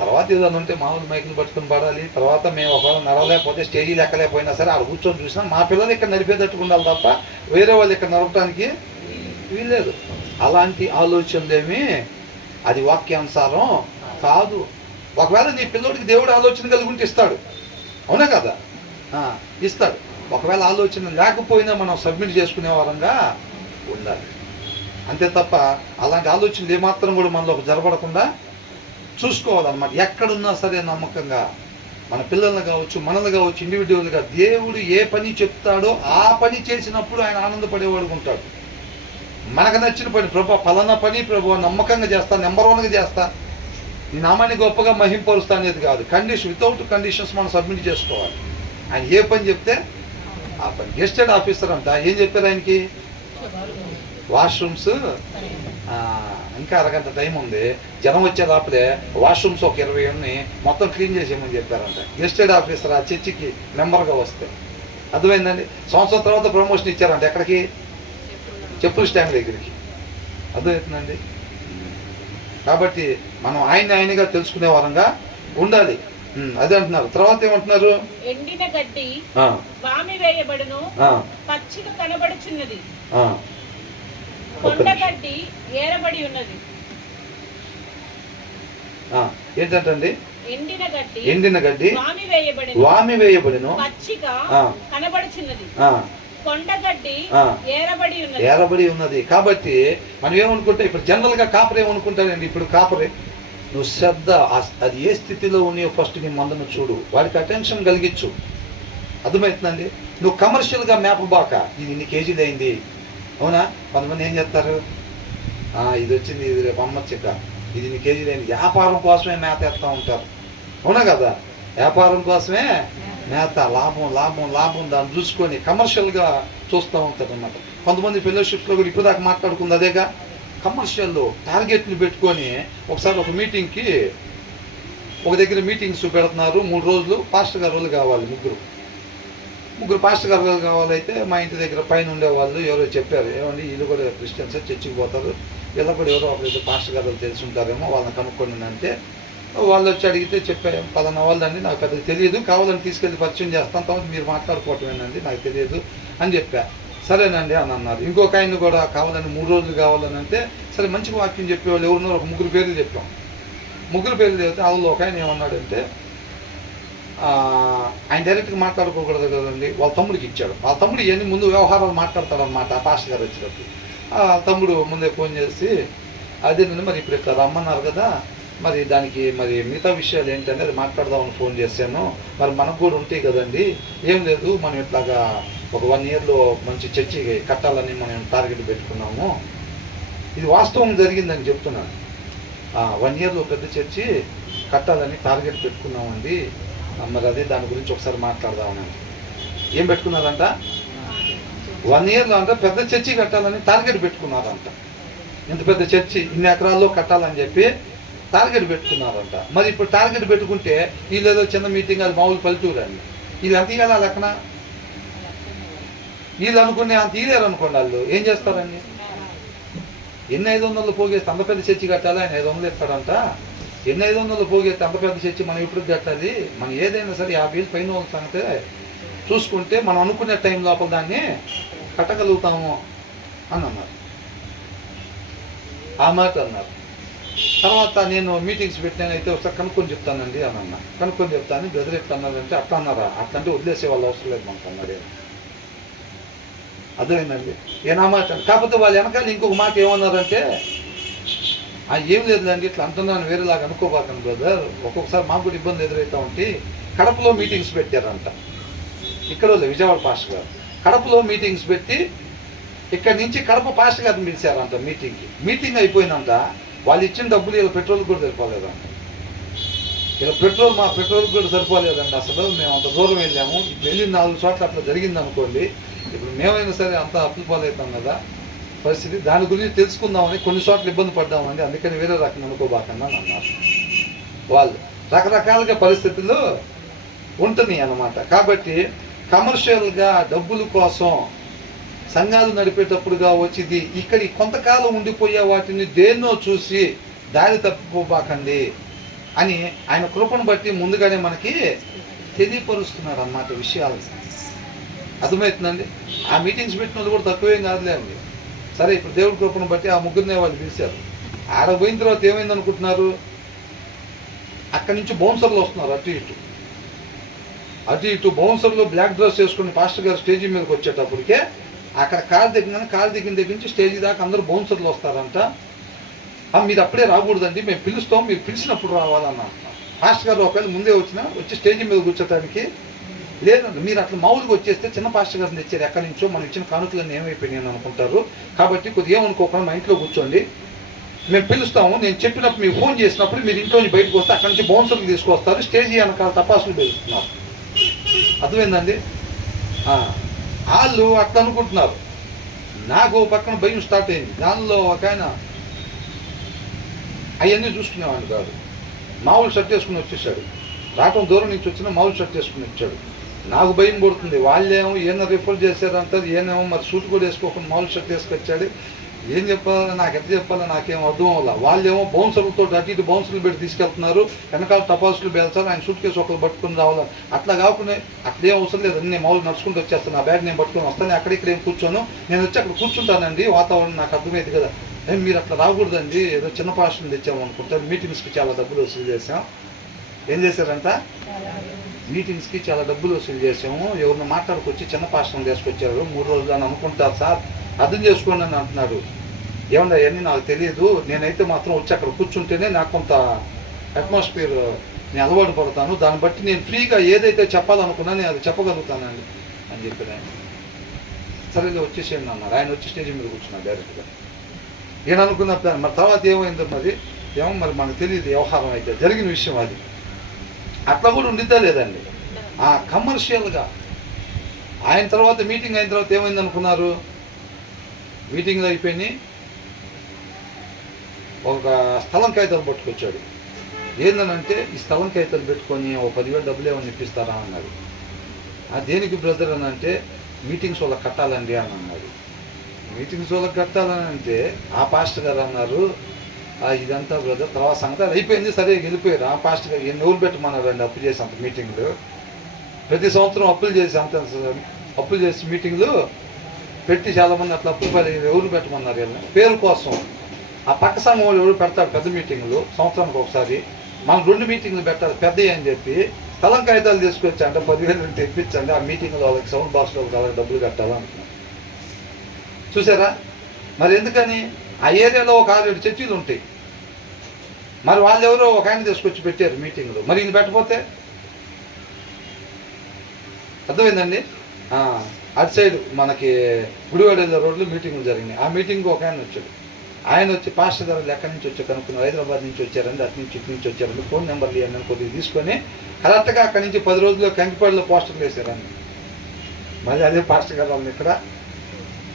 తర్వాత ఏదైనా ఉంటే మామూలు మైకులు పట్టుకుని పాడాలి. తర్వాత మేము ఒకవేళ నడవలేకపోతే స్టేజీలు ఎక్కలేకపోయినా సరే ఆడ కూర్చొని చూసినా మా పిల్లలు ఇక్కడ నడిపేటట్టుకు ఉండాలి తప్ప వేరే వాళ్ళు ఇక్కడ నడపడానికి వీల్లేదు. అలాంటి ఆలోచనలేమి అది వాక్యానుసారం కాదు. ఒకవేళ నీ పిల్లోడికి దేవుడు ఆలోచన కలిగి ఉంటే ఇస్తాడు. అవునా కదా? ఇస్తాడు. ఒకవేళ ఆలోచన లేకపోయినా మనం సబ్మిట్ చేసుకునే వారంగా ఉండాలి. అంతే తప్ప అలాంటి ఆలోచనలు ఏమాత్రం కూడా మనలోకి జరగకుండా చూసుకోవాలన్నమాట. ఎక్కడున్నా సరే నమ్మకంగా మన పిల్లల్ని కావచ్చు, మనల్ని కావచ్చు, ఇండివిజువల్గా దేవుడు ఏ పని చెప్తాడో ఆ పని చేసినప్పుడు ఆయన ఆనందపడేవాడు ఉంటాడు. మనకు నచ్చిన పని, ప్రభు పలానా పని ప్రభు నమ్మకంగా చేస్తా, నెంబర్ 1గా చేస్తా, నీ నామాన్ని గొప్పగా మహింపరుస్తా అనేది కాదు. వితౌట్ కండిషన్స్ మనం సబ్మిట్ చేసుకోవాలి. ఆయన ఏ పని చెప్తే ఆ పని. గెస్టెడ్ ఆఫీసర్ అంట, ఏం చెప్పారు ఆయనకి? వాష్రూమ్స్ ఇంకా అరగంట టైం ఉంది, జనం వచ్చే లోపలే వాష్రూమ్స్ ఒక 20 ఉన్నాయి, మొత్తం క్లీన్ చేసేయమని చెప్పారంట. గెస్టెడ్ ఆఫీసర్ ఆ చర్చికి మెంబర్గా వస్తే అర్థమైందండి. సంవత్సరం తర్వాత ప్రమోషన్ ఇచ్చారంట. ఎక్కడికి? చెప్పుల స్టాండ్ దగ్గరికి. అర్థమవుతుందండి. కాబట్టి మనం ఆయనగా తెలుసుకునే వారంగా ఉండాలి. అదే అంటున్నారు. తర్వాత ఏమంటున్నారు? ఎండిన గడ్డి వామి వేయబడును, పచ్చిక కనబడుచున్నది, కొండగడ్డి ఏరబడి ఉన్నది. ఏంటంటే ఎండిన గడ్డి వామి వేయబడిను, పచ్చిక కనబడుచున్నది, కొండగడ్డి ఏరబడి ఉన్నది. కాబట్టి మనం ఏమనుకుంటే, ఇప్పుడు జనరల్ గా కాపర్ ఏమనుకుంటానండి, ఇప్పుడు కాపరే నువ్వు శ్రద్ధ అది ఏ స్థితిలో ఉన్నాయో ఫస్ట్ నీ మందును చూడు, వాడికి అటెన్షన్ కలిగించు. అర్థమవుతుందండి. నువ్వు కమర్షియల్గా మేపబాక, ఇది ఇన్ని కేజీలు అయింది, అవునా? కొంతమంది ఏం చేస్తారు, ఇది వచ్చింది, ఇది రేపు అమ్మచ్చిక, ఇది ఇన్ని కేజీలు అయింది. వ్యాపారం కోసమే మేత వేస్తూ ఉంటారు, అవునా కదా? వ్యాపారం కోసమే మేత, లాభం లాభం లాభం దాన్ని చూసుకొని కమర్షియల్గా చూస్తూ ఉంటారు అన్నమాట. కొంతమంది ఫెలోషిప్స్లో కూడా ఇప్పుడు దాకా మాట్లాడుకుంది అదేగా, కమర్షియల్లో టార్గెట్లు పెట్టుకొని ఒకసారి ఒక మీటింగ్కి ఒక దగ్గర మీటింగ్స్ పెడుతున్నారు. 3 రోజులు పాస్టర్ గారు వాళ్ళు కావాలి, ముగ్గురు పాస్టర్ గారు కావాలైతే మా ఇంటి దగ్గర పైన ఉండేవాళ్ళు ఎవరో చెప్పారు, ఏమండి వీళ్ళు కూడా క్రిస్టియన్స్ చర్చికి పోతారు, వీళ్ళ కూడా ఎవరో ఒకరైతే పాస్టర్ గారు తెలిసి ఉంటారేమో, వాళ్ళని కనుక్కోండి అంటే వాళ్ళు వచ్చి అడిగితే చెప్పారు, పలానా వాళ్ళండి నాకు పెద్దగా తెలియదు, కావాలని తీసుకెళ్ళి పరిచయం చేస్తాను, తర్వాత మీరు మాట్లాడుకోవటమేనండి నాకు తెలియదు అని చెప్పా. సరేనండి అని అన్నారు. ఇంకొక ఆయన కూడా కావాలని 3 రోజులు కావాలని అంటే, సరే మంచిగా వాక్యం చెప్పేవాళ్ళు ఎవరున్నారు, ఒక 3 పేర్లు చెప్పాం. 3 పేర్లు చెప్తే అందులో ఒక ఆయన ఏమన్నాడంటే, ఆయన డైరెక్ట్గా మాట్లాడుకోకూడదు కదండి, వాళ్ళ తమ్ముడికి ఇచ్చాడు. వాళ్ళ తమ్ముడు ఇవన్నీ ముందు వ్యవహారాలు మాట్లాడతాడనమాట. ఆ పాస్టర్ గారు వచ్చినప్పుడు తమ్ముడు ముందే ఫోన్ చేసి, అదేనండి మరి ఇప్పుడు ఇక్కడ రమ్మన్నారు కదా, మరి దానికి మరి మిగతా విషయాలు ఏంటంటే అది మాట్లాడదామని ఫోన్ చేశాను, మరి మనకు కూడా ఉంటాయి కదండి. ఏం లేదు, మనం ఇట్లాగా ఒక 1 ఇయర్లో మంచి చర్చి కట్టాలని మనం టార్గెట్ పెట్టుకున్నాము. ఇది వాస్తవం జరిగిందని చెప్తున్నాను. 1 ఇయర్లో పెద్ద చర్చి కట్టాలని టార్గెట్ పెట్టుకున్నామండి, మరి అదే దాని గురించి ఒకసారి మాట్లాడదామని. ఏం పెట్టుకున్నారంట? 1 ఇయర్లో అంట పెద్ద చర్చి కట్టాలని టార్గెట్ పెట్టుకున్నారంట. ఇంత పెద్ద చర్చి ఇన్ని ఎకరాల్లో కట్టాలని చెప్పి టార్గెట్ పెట్టుకున్నారంట. మరి ఇప్పుడు టార్గెట్ పెట్టుకుంటే వీళ్ళు ఏదో చిన్న మీటింగ్, అది మామూలు పల్లెటూరు అండి, వీళ్ళు ఎంత ఇవ్వాలి లెక్కన? వీళ్ళు అనుకునే అంత ఇయ్యలేరు అనుకోండి. వాళ్ళు ఏం చేస్తారండి? ఎన్ని 500 పోగేస్తే అంత పెద్ద చర్చి కట్టాలి, ఆయన 500 ఇస్తాడంట. ఎన్ని 500 పోగేస్తే అంత పెద్ద చర్చి మనం ఇప్పుడు కట్టాలి. మనం ఏదైనా సరే 50,000 పైన వాళ్ళ సంగతే చూసుకుంటే మనం అనుకునే టైం లోపల దాన్ని కట్టగలుగుతాము అని అన్నారు. ఆ మాట అన్నారు. తర్వాత నేను మీటింగ్స్ పెట్టినానైతే ఒకసారి కనుక్కొని చెప్తానండి అని అన్నా. కనుక్కొని చెప్తాను బ్రదర్ ఎట్లా అన్నారంటే, అట్లా అన్నారా, అట్లంటే వదిలేసే వాళ్ళు అవసరం లేదు మనకు అన్నాడు. అర్థమైందండి. ఏనా మాట. కాకపోతే వాళ్ళు వెనకాల ఇంకొక మాట ఏమన్నారంటే, ఏం లేదులేండి ఇట్లా అంటున్నాను వేరేలాగా అనుకోబాకండి బ్రదర్, ఒక్కొక్కసారి మాకు కూడా ఇబ్బంది ఎదురవుతూ ఉంటే కడపలో మీటింగ్స్ పెట్టారంట. ఇక్కడ విజయవాడ పాస్టర్ గారు కడపలో మీటింగ్స్ పెట్టి ఇక్కడి నుంచి కడప పాస్టర్ గారిని పిలిచారంట మీటింగ్ అయిపోయిందంట. వాళ్ళు ఇచ్చిన డబ్బులు ఇలా పెట్రోల్ కూడా సరిపోలేదంట. ఇలా మా పెట్రోల్ కూడా సరిపోలేదండి. అసలు మేము అంత దూరం వెళ్ళాము, ఇప్పుడు వెళ్ళిన 4 చోట్ల అట్లా జరిగింది అనుకోండి, ఇప్పుడు మేమైనా సరే అంత అప్పులు పాలవుతాం కదా పరిస్థితి. దాని గురించి తెలుసుకుందామని కొన్ని చోట్ల ఇబ్బంది పడ్డామండి, అందుకని వేరే రకంగా అనుకోబాకండి అని అన్నారు. వాళ్ళు రకరకాలుగా పరిస్థితులు ఉంటున్నాయి అన్నమాట. కాబట్టి కమర్షియల్గా డబ్బుల కోసం సంఘాలు నడిపేటప్పుడుగా వచ్చింది ఇక్కడి కొంతకాలం ఉండిపోయే వాటిని దేన్నో చూసి దారి తప్పిపోబాకండి అని ఆయన కృపను బట్టి ముందుగానే మనకి తెలియపరుస్తున్నారు అన్నమాట విషయాలు. అర్థమవుతుందండి. ఆ మీటింగ్స్ పెట్టినది కూడా తక్కువేం కాదులే అండి. సరే ఇప్పుడు దేవుడి కృపను బట్టి ఆ ముగ్గురినే వాళ్ళు పిలిచారు. ఆడ పోయిన తర్వాత ఏమైంది అనుకుంటున్నారు, అక్కడి నుంచి బౌన్సర్లు వస్తున్నారు అటు ఇటు. అటు ఇటు బౌన్సర్లో బ్లాక్ డ్రెస్ వేసుకుని పాస్టర్ గారు స్టేజీ మీదకి వచ్చేటప్పటికే అక్కడ కారు దిగిన దగ్గర నుంచి స్టేజీ దాకా అందరూ బౌన్సర్లు వస్తారంట. మీరు అప్పుడే రాకూడదండి, మేము పిలుస్తాం, మీరు పిలిచినప్పుడు రావాలన్న పాస్టర్ గారు ఒకవేళ ముందే వచ్చి స్టేజీ మీద కూర్చోటానికి లేదండి. మీరు అట్లా మామూలుగా వచ్చేస్తే చిన్న పాస్టర్ గారిని తెచ్చారు ఎక్కడి నుంచో, మనం ఇచ్చిన కానుకలన్నీ ఏమైపోయినాయని అనుకుంటారు. కాబట్టి కొద్దిగా ఏమనుకోకుండా మా ఇంట్లో కూర్చోండి, మేము పిలుస్తాము, నేను చెప్పినప్పుడు మీకు ఫోన్ చేసినప్పుడు మీరు ఇంట్లో నుంచి బయటకు వస్తే అక్కడి నుంచి బౌన్సర్లు తీసుకొస్తారు, స్టేజీ వెనకాల తపాసులు పెరుగుతున్నారు. అర్థమైందండి? వాళ్ళు అట్లా అనుకుంటున్నారు. నాకు పక్కన భయం స్టార్ట్ అయింది. దానిలో ఒక ఆయన అవన్నీ చూసుకునేవాడిని కాదు, మామూలు షర్ట్ వేసుకుని వచ్చేసాడు. రావటం దూరం నుంచి వచ్చినా మామూలు షర్ట్ వేసుకుని వచ్చాడు. నాకు భయం కొడుతుంది. వాళ్ళేమో ఏమో రిఫర్ చేశారంటారు, ఏమేమో మరి సూట్ కూడా వేసుకోకుండా మామూలు షర్ట్ వేసుకొచ్చాడు. ఏం చెప్పాలో నాకు ఎట్లా చెప్పాలో నాకేం అర్థం అవ్వాల. వాళ్ళేమో బౌన్సర్లతో అటు ఇటు బౌన్సర్లు పెట్టి తీసుకెళ్తున్నారు, వెనకాల టపాసులు బేల్చారు, ఆయన సూట్ కేసు ఒకరు పట్టుకుని రావాలి. అట్లా కాకుండా అట్లేం అవసరం లేదు, నేను మామూలు నడుచుకుంటూ వచ్చేస్తాను, నా బ్యాగ్ నేను పట్టుకుని వస్తాను, అక్కడిక్కడ ఏం కూర్చోను, నేను వచ్చి అక్కడ కూర్చుంటానండి, వాతావరణం నాకు అర్థమైంది కదా. మీరు అట్లా రాకూడదండి, ఏదో చిన్న పాస్టర్ని తెచ్చాము అనుకుంటారు. మీటింగ్స్కి చాలా డబ్బులు వసూలు చేసాం. ఏం చేశారంట? మీటింగ్స్కి చాలా డబ్బులు వసూలు చేసాము, ఎవరిని మాట్లాడుకొచ్చి చిన్న పాస్టర్ని తీసుకొచ్చారు, 3 రోజులు అని అనుకుంటారు సార్, అర్థం చేసుకోండి అని అంటున్నాడు. ఏమన్నా అవన్నీ నాకు తెలియదు, నేనైతే మాత్రం వచ్చి అక్కడ కూర్చుంటేనే నాకు కొంత అట్మాస్ఫియర్ నేను అలవాటు పడతాను, దాన్ని బట్టి నేను ఫ్రీగా ఏదైతే చెప్పాలనుకున్నా నేను అది చెప్పగలుగుతానండి అని చెప్పాడు ఆయన. సరేగా వచ్చేసేయండి అన్నారు. ఆయన వచ్చి స్టేజ్ మీద కూర్చున్నాడు డైరెక్ట్గా. నేను అనుకున్న మరి తర్వాత ఏమైందో మరి ఏమో మరి మనకు తెలియదు, వ్యవహారం అయితే జరిగిన విషయం అది. అట్లా కూడా ఉండిద్దా లేదండి? కమర్షియల్గా ఆయన తర్వాత మీటింగ్ అయిన తర్వాత ఏమైంది అనుకున్నారు? మీటింగ్లు అయిపోయినాయి, ఒక స్థలం కాగితాలు పట్టుకొచ్చాడు. ఏందనంటే ఈ స్థలం కాగితాలు పెట్టుకొని ఒక 10,000 డబ్బులు ఏమని ఇప్పిస్తారా అన్నాడు. దేనికి బ్రదర్ అని అంటే మీటింగ్స్ వాళ్ళకి కట్టాలండి అని అన్నాడు. మీటింగ్స్ వాళ్ళకి కట్టాలని అంటే ఆ పాస్టర్ గారు అన్నారు, ఇదంతా బ్రదర్ తర్వాత సంగతి అది అయిపోయింది, సరే వెళ్ళిపోయారు. ఆ పాస్టర్ గారు ఎన్ని ఊరు పెట్టమన్నారండి అప్పు చేసి అంత మీటింగ్లు, ప్రతి సంవత్సరం అప్పులు చేసి మీటింగ్లు పెట్టి చాలామంది అట్లా అప్పులు ఎవరు పెట్టమన్నారు వీళ్ళని పేరు కోసం. ఆ పక్క సంఘం వాళ్ళు ఎవరు పెడతాడు పెద్ద మీటింగ్లు సంవత్సరానికి ఒకసారి, మనం 2 మీటింగ్లు పెట్టాలి పెద్దవి అని చెప్పి స్థలం కాగితాలు తీసుకొచ్చి అంటే 10,000 తెప్పించండి, ఆ మీటింగ్లో వాళ్ళకి సౌండ్ బాక్స్లో వాళ్ళకి డబ్బులు కట్టాలనుకున్నాను. చూసారా? మరి ఎందుకని? ఆ ఏరియాలో ఒక 6-7 చర్చీలు ఉంటాయి, మరి వాళ్ళు ఎవరో ఒక ఆయన తీసుకొచ్చి పెట్టారు మీటింగ్లు, మరి ఇది పెట్టకపోతే అర్థమైందండి? అటు సైడ్ మనకి గుడివాడ రోడ్లో మీటింగ్లు జరిగినాయి. ఆ మీటింగ్కి ఒక ఆయన వచ్చాడు. ఆయన వచ్చి పాస్టర్ గారు ఎక్కడి నుంచి వచ్చి కనుక్కున్నారు, హైదరాబాద్ నుంచి వచ్చారండి, అటు నుంచి ఇటు నుంచి వచ్చారండి, ఫోన్ నెంబర్లు ఇవ్వండి కొద్దిగా తీసుకొని కరెక్ట్గా అక్కడి నుంచి 10 రోజుల్లో కంకిపాడులో పోస్టర్లు వేసారండి. మళ్ళీ అదే పాస్టర్ గారు వాళ్ళని ఇక్కడ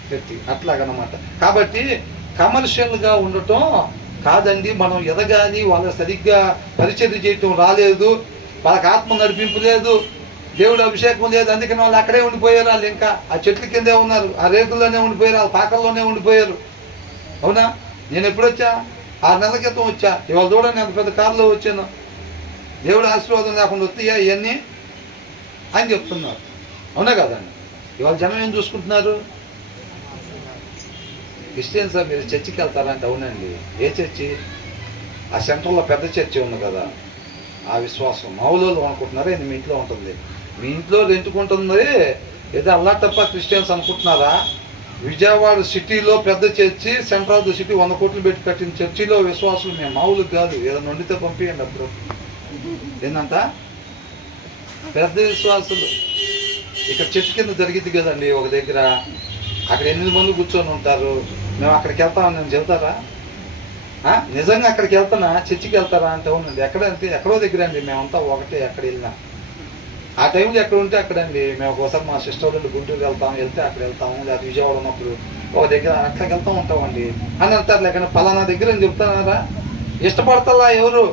పెట్టి అట్లాగనమాట. కాబట్టి కమర్షియల్గా ఉండటం కాదండి, మనం ఎదగాలి, వాళ్ళకి సరిగ్గా పరిచర్య చేయటం రాలేదు, వాళ్ళకి ఆత్మ నడిపింపు లేదు, దేవుడు అభిషేకం లేదు, అందుకని వాళ్ళు అక్కడే ఉండిపోయారు. వాళ్ళు ఇంకా ఆ చెట్ల కిందే ఉన్నారు, ఆ రేకుల్లోనే ఉండిపోయారు, వాళ్ళ పాకల్లోనే ఉండిపోయారు. అవునా? నేను ఎప్పుడు వచ్చా? 6 నెలల క్రితం వచ్చా. ఇవాళ చూడండి ఎంత పెద్ద కారులో వచ్చాను. దేవుడు ఆశీర్వాదం లేకుండా వస్తాయా ఇవన్నీ అని చెప్తున్నారు. అవునా కదండి? ఇవాళ జనం ఏం చూసుకుంటున్నారు? క్రిస్టియన్స్ మీరు చర్చికి వెళ్తారంటే అవునండి. ఏ చర్చి? ఆ సెంటర్లో పెద్ద చర్చి ఉంది కదా, ఆ విశ్వాసం మామూలు అనుకుంటున్నారా? ఇది మీ ఇంట్లో ఉంటుంది, మీ ఇంట్లో రెంటుకుంటుంది, ఏదో అల్లా తప్ప క్రిస్టియన్స్ అనుకుంటున్నారా? విజయవాడ సిటీలో పెద్ద church, centre of the city 100 కోట్లు పెట్టి కట్టిన చర్చిలో విశ్వాసులు మేము మామూలు కాదు, ఏదైనా వండితే పంపించండి. అప్పుడు ఏంటంట పెద్ద విశ్వాసులు. ఇక్కడ చెట్టు కింద జరిగింది కదండి ఒక దగ్గర, అక్కడ 8 మంది కూర్చొని ఉంటారు, మేము అక్కడికి వెళ్తామని నేను చెబుతారా? నిజంగా అక్కడికి వెళ్తానా? చర్చికి వెళ్తారా అంటే అవునండి. ఎక్కడంటే ఎక్కడో దగ్గర అండి, మేమంతా ఒకటే ఎక్కడ వెళ్ళినా. ఆ టైంలో ఎక్కడ ఉంటే అక్కడండి. మేము ఒకసారి మా సిస్టర్ వాళ్ళు గుంటూరు వెళ్తే అక్కడ వెళ్తాము, లేదా విజయవాడ ఉన్నప్పుడు ఒక దగ్గర అక్కడికి వెళ్తూ ఉంటామండి అని అంటారు. లేకపోతే పలానా దగ్గర అని చెప్తున్నారా? ఇష్టపడతలా ఎవరు?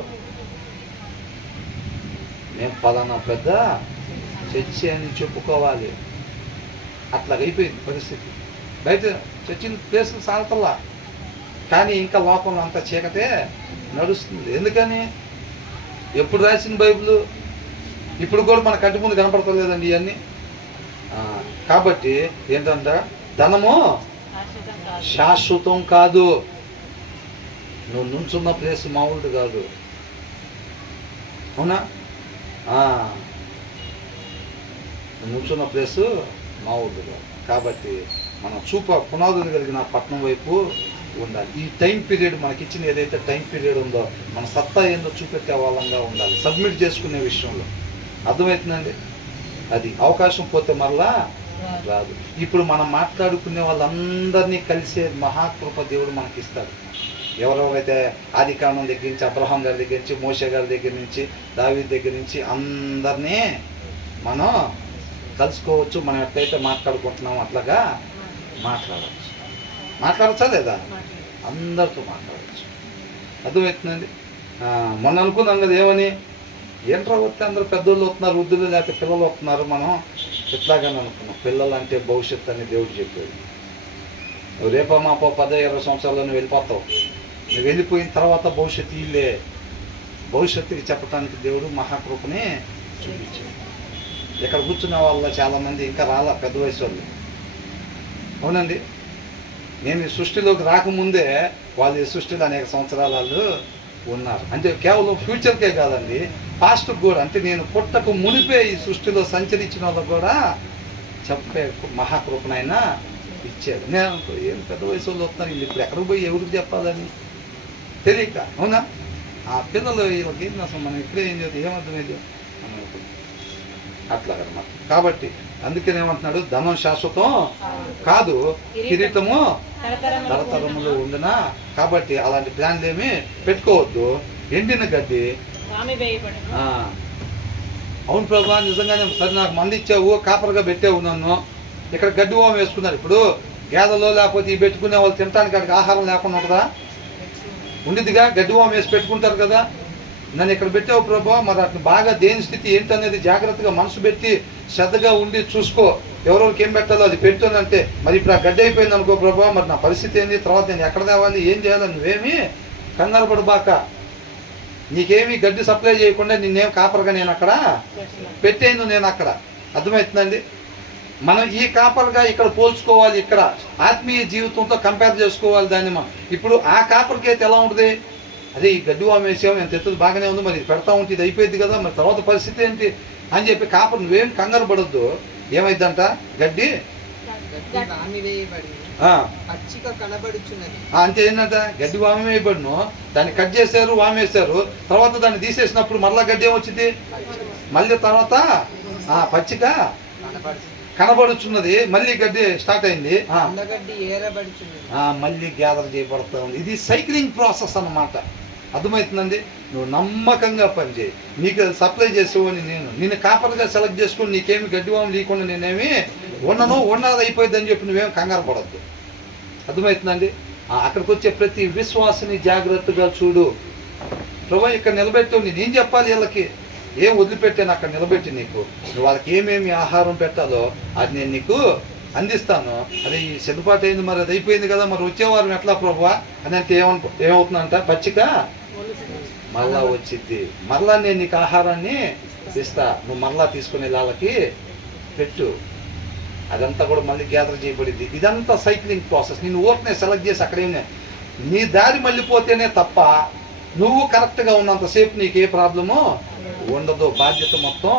మేము పలానా పెద్ద చర్చి అని చెప్పుకోవాలి. అట్లాగ అయిపోయింది పరిస్థితి. బయట చర్చిని ప్లేసులు సాగతల్లా, కానీ ఇంకా లోకంలో అంతా చీకటే నడుస్తుంది. ఎందుకని? ఎప్పుడు రాసిన బైబిల్ ఇప్పుడు కూడా మన కంటి ముందు కనపడతలేదండి ఇవన్నీ. కాబట్టి ఏంటంట, ధనము శాశ్వతం కాదు, నువ్వు నుంచున్న ప్లేస్ మామూలు కాదు. అవునా? నువ్వు నుంచున్న ప్లేసు మా ఊళ్ళో. కాబట్టి మనం పునాదులు కలిగిన పట్టణం వైపు ఉండాలి. ఈ టైం పీరియడ్ మనకి ఇచ్చిన ఏదైతే టైం పీరియడ్ ఉందో మన సత్తా ఏందో చూపెట్టే వాళ్ళంగా ఉండాలి సబ్మిట్ చేసుకునే విషయంలో. అర్థమవుతుందండి? అది అవకాశం పోతే మరలా రాదు. ఇప్పుడు మనం మాట్లాడుకునే వాళ్ళందరినీ కలిసే మహాకృప దేవుడు మనకి ఇస్తాడు. ఎవరెవరైతే ఆది కాండం దగ్గర నుంచి, అబ్రహాం గారి దగ్గర నుంచి, మోషే గారి దగ్గర నుంచి, దావీదు దగ్గర నుంచి అందరినీ మనం కలుసుకోవచ్చు. మనం ఎట్లయితే మాట్లాడుకుంటున్నామో అట్లాగా మాట్లాడచ్చా లేదా? అందరితో మాట్లాడచ్చు. అర్థమవుతుందండి? మొన్న అనుకున్నాం కదా ఏమని, ఏంట్రా వస్తే అందరూ పెద్దోళ్ళు వస్తున్నారు, వృద్ధులు లేకపోతే పిల్లలు వస్తున్నారు, మనం ఇట్లాగానే అనుకున్నాం. పిల్లలు అంటే భవిష్యత్తు అని దేవుడు చెప్పాడు. నువ్వు రేపో మాపో 10-20 సంవత్సరాల్లో నువ్వు వెళ్ళిపోతావు. నువ్వు వెళ్ళిపోయిన తర్వాత భవిష్యత్తు ఇల్లే. భవిష్యత్తుకి చెప్పడానికి దేవుడు మహాకృపని చూపించాడు. ఇక్కడ కూర్చున్న వాళ్ళ చాలామంది ఇంకా రాలా, పెద్ద వయసు వాళ్ళు. అవునండి, నేను ఈ సృష్టిలోకి రాకముందే వాళ్ళు ఈ సృష్టిలో అనేక సంవత్సరాలు వాళ్ళు ఉన్నారు. అంటే కేవలం ఫ్యూచర్కే కాదండి, పాస్ట్కి కూడా. అంటే నేను పుట్టకు మునిపే ఈ సృష్టిలో సంచరించిన వాళ్ళకు కూడా చెప్పే మహాకృపనైనా ఇచ్చాడు. నేను ఏం పెద్ద వయసు వాళ్ళు వస్తున్నారు, వీళ్ళు ఇప్పుడు ఎక్కడికి పోయి ఎవరికి చెప్పాలని తెలియక. అవునా? ఆ పిల్లలు వీళ్ళకి ఏంటి అసలు, మనం ఇప్పుడే ఏం చేద్దాం, ఏమర్థమైంది మనం అట్లాగనమాట. కాబట్టి అందుకని ఏమంటున్నాడు, ధనం శాశ్వతం కాదు, కిరీటము తరతరములు ఉండునా. కాబట్టి అలాంటి ప్లాన్లు ఏమి పెట్టుకోవద్దు. ఎండిన గడ్డి. అవును ప్రభా, నిజంగానే సరే నాకు మంది ఇచ్చావు, కాపర్గా పెట్టావు నన్ను, ఇక్కడ గడ్డి ఓం వేసుకున్నారు. ఇప్పుడు గేదలో లేకపోతే ఈ పెట్టుకునే వాళ్ళు తినడానికి అక్కడికి ఆహారం లేకుండా ఉంటుందా? ఉండిదిగా, గడ్డి ఓం వేసి పెట్టుకుంటారు కదా. నన్ను ఇక్కడ పెట్టావు ప్రభా, మరి అట్లా బాగా దేని స్థితి ఏంటనేది జాగ్రత్తగా మనసు పెట్టి శ్రద్ధగా ఉండి చూసుకో. ఎవరెవరికి ఏం పెట్టాలో అది పెడుతుందంటే, మరి ఇప్పుడు ఆ గడ్డి అయిపోయింది అనుకో ప్రభా, మరి నా పరిస్థితి ఏంది, తర్వాత నేను ఎక్కడ తేవాలి, ఏం చేయాలి, నువ్వేమి కంగారు పడబాక. నీకేమి గడ్డి సప్లై చేయకుండా నిన్నేం కాపర్గా నేను అక్కడ పెట్టేందు, నేను అక్కడ. అర్థమవుతుందండి? మనం ఈ కాపర్గా ఇక్కడ పోల్చుకోవాలి, ఇక్కడ ఆత్మీయ జీవితంతో కంపేర్ చేసుకోవాలి దాన్ని. మనం ఇప్పుడు ఆ కాపర్కి అయితే ఎలా ఉంటుంది, అదే ఈ గడ్డి వామేసాం, ఎంత ఎత్తుది బాగానే ఉంది, మరి పెడతా ఉంటే ఇది అయిపోయింది కదా, మరి తర్వాత పరిస్థితి ఏంటి అని చెప్పి కాపర్ నువ్వేం కంగారు పడొద్దు. ఏమైందంట, గడ్డి అంటే ఏంటంట, గడ్డి వామి వేయబడును, దాన్ని కట్ చేశారు, వామేశారు, తర్వాత దాన్ని తీసేసినప్పుడు మళ్ళా గడ్డి ఏమొచ్చింది, మళ్ళీ తర్వాత పచ్చిక కనబడుచున్నది, మళ్ళీ గడ్డి స్టార్ట్ అయింది, మళ్ళీ గ్యాదర్ చేయబడుతూ ఉంది. ఇది సైక్లింగ్ ప్రాసెస్ అన్నమాట. అర్థమవుతుందండి? నువ్వు నమ్మకంగా పనిచేయి. నీకు సప్లై చేసేవాడిని నేను కాపర్గా సెలెక్ట్ చేసుకుని నీకేమి గడ్డివాము లేకుండా నేనేమి ఉన్నది అయిపోయింది అని చెప్పి నువ్వేం కంగారు పడద్దు. అర్థమవుతుందండి? అక్కడికి వచ్చే ప్రతి విశ్వాసని జాగ్రత్తగా చూడు. ప్రభు ఇక్కడ నిలబెట్టావు, నేనేం చెప్పాలి వీళ్ళకి, ఏం వదిలిపెట్టాను అక్కడ నిలబెట్టి నీకు, నువ్వు వాళ్ళకి ఏమేమి ఆహారం పెట్టాలో అది నేను నీకు అందిస్తాను. అది సిద్ధపాటు అయింది, మరి అది అయిపోయింది కదా, మరి వచ్చేవారం ఎట్లా ప్రభువా అని అంటే ఏమవుతుందంట, పచ్చిక మళ్ళా వచ్చిద్ది, మరలా నేను నీకు ఆహారాన్ని ఇస్తా, నువ్వు మరలా తీసుకుని వాళ్ళకి పెట్టు. అదంతా కూడా మళ్ళీ గ్యాదర్ చేయబడింది. ఇదంతా సైక్లింగ్ ప్రాసెస్. నేను ఊరికనే సెలెక్ట్ చేసి అక్కడేనే నీ దారి మళ్ళీపోతేనే తప్ప నువ్వు కరెక్ట్గా ఉన్నంతసేపు నీకు ఏ ప్రాబ్లము ఉండదు. బాధ్యత మొత్తం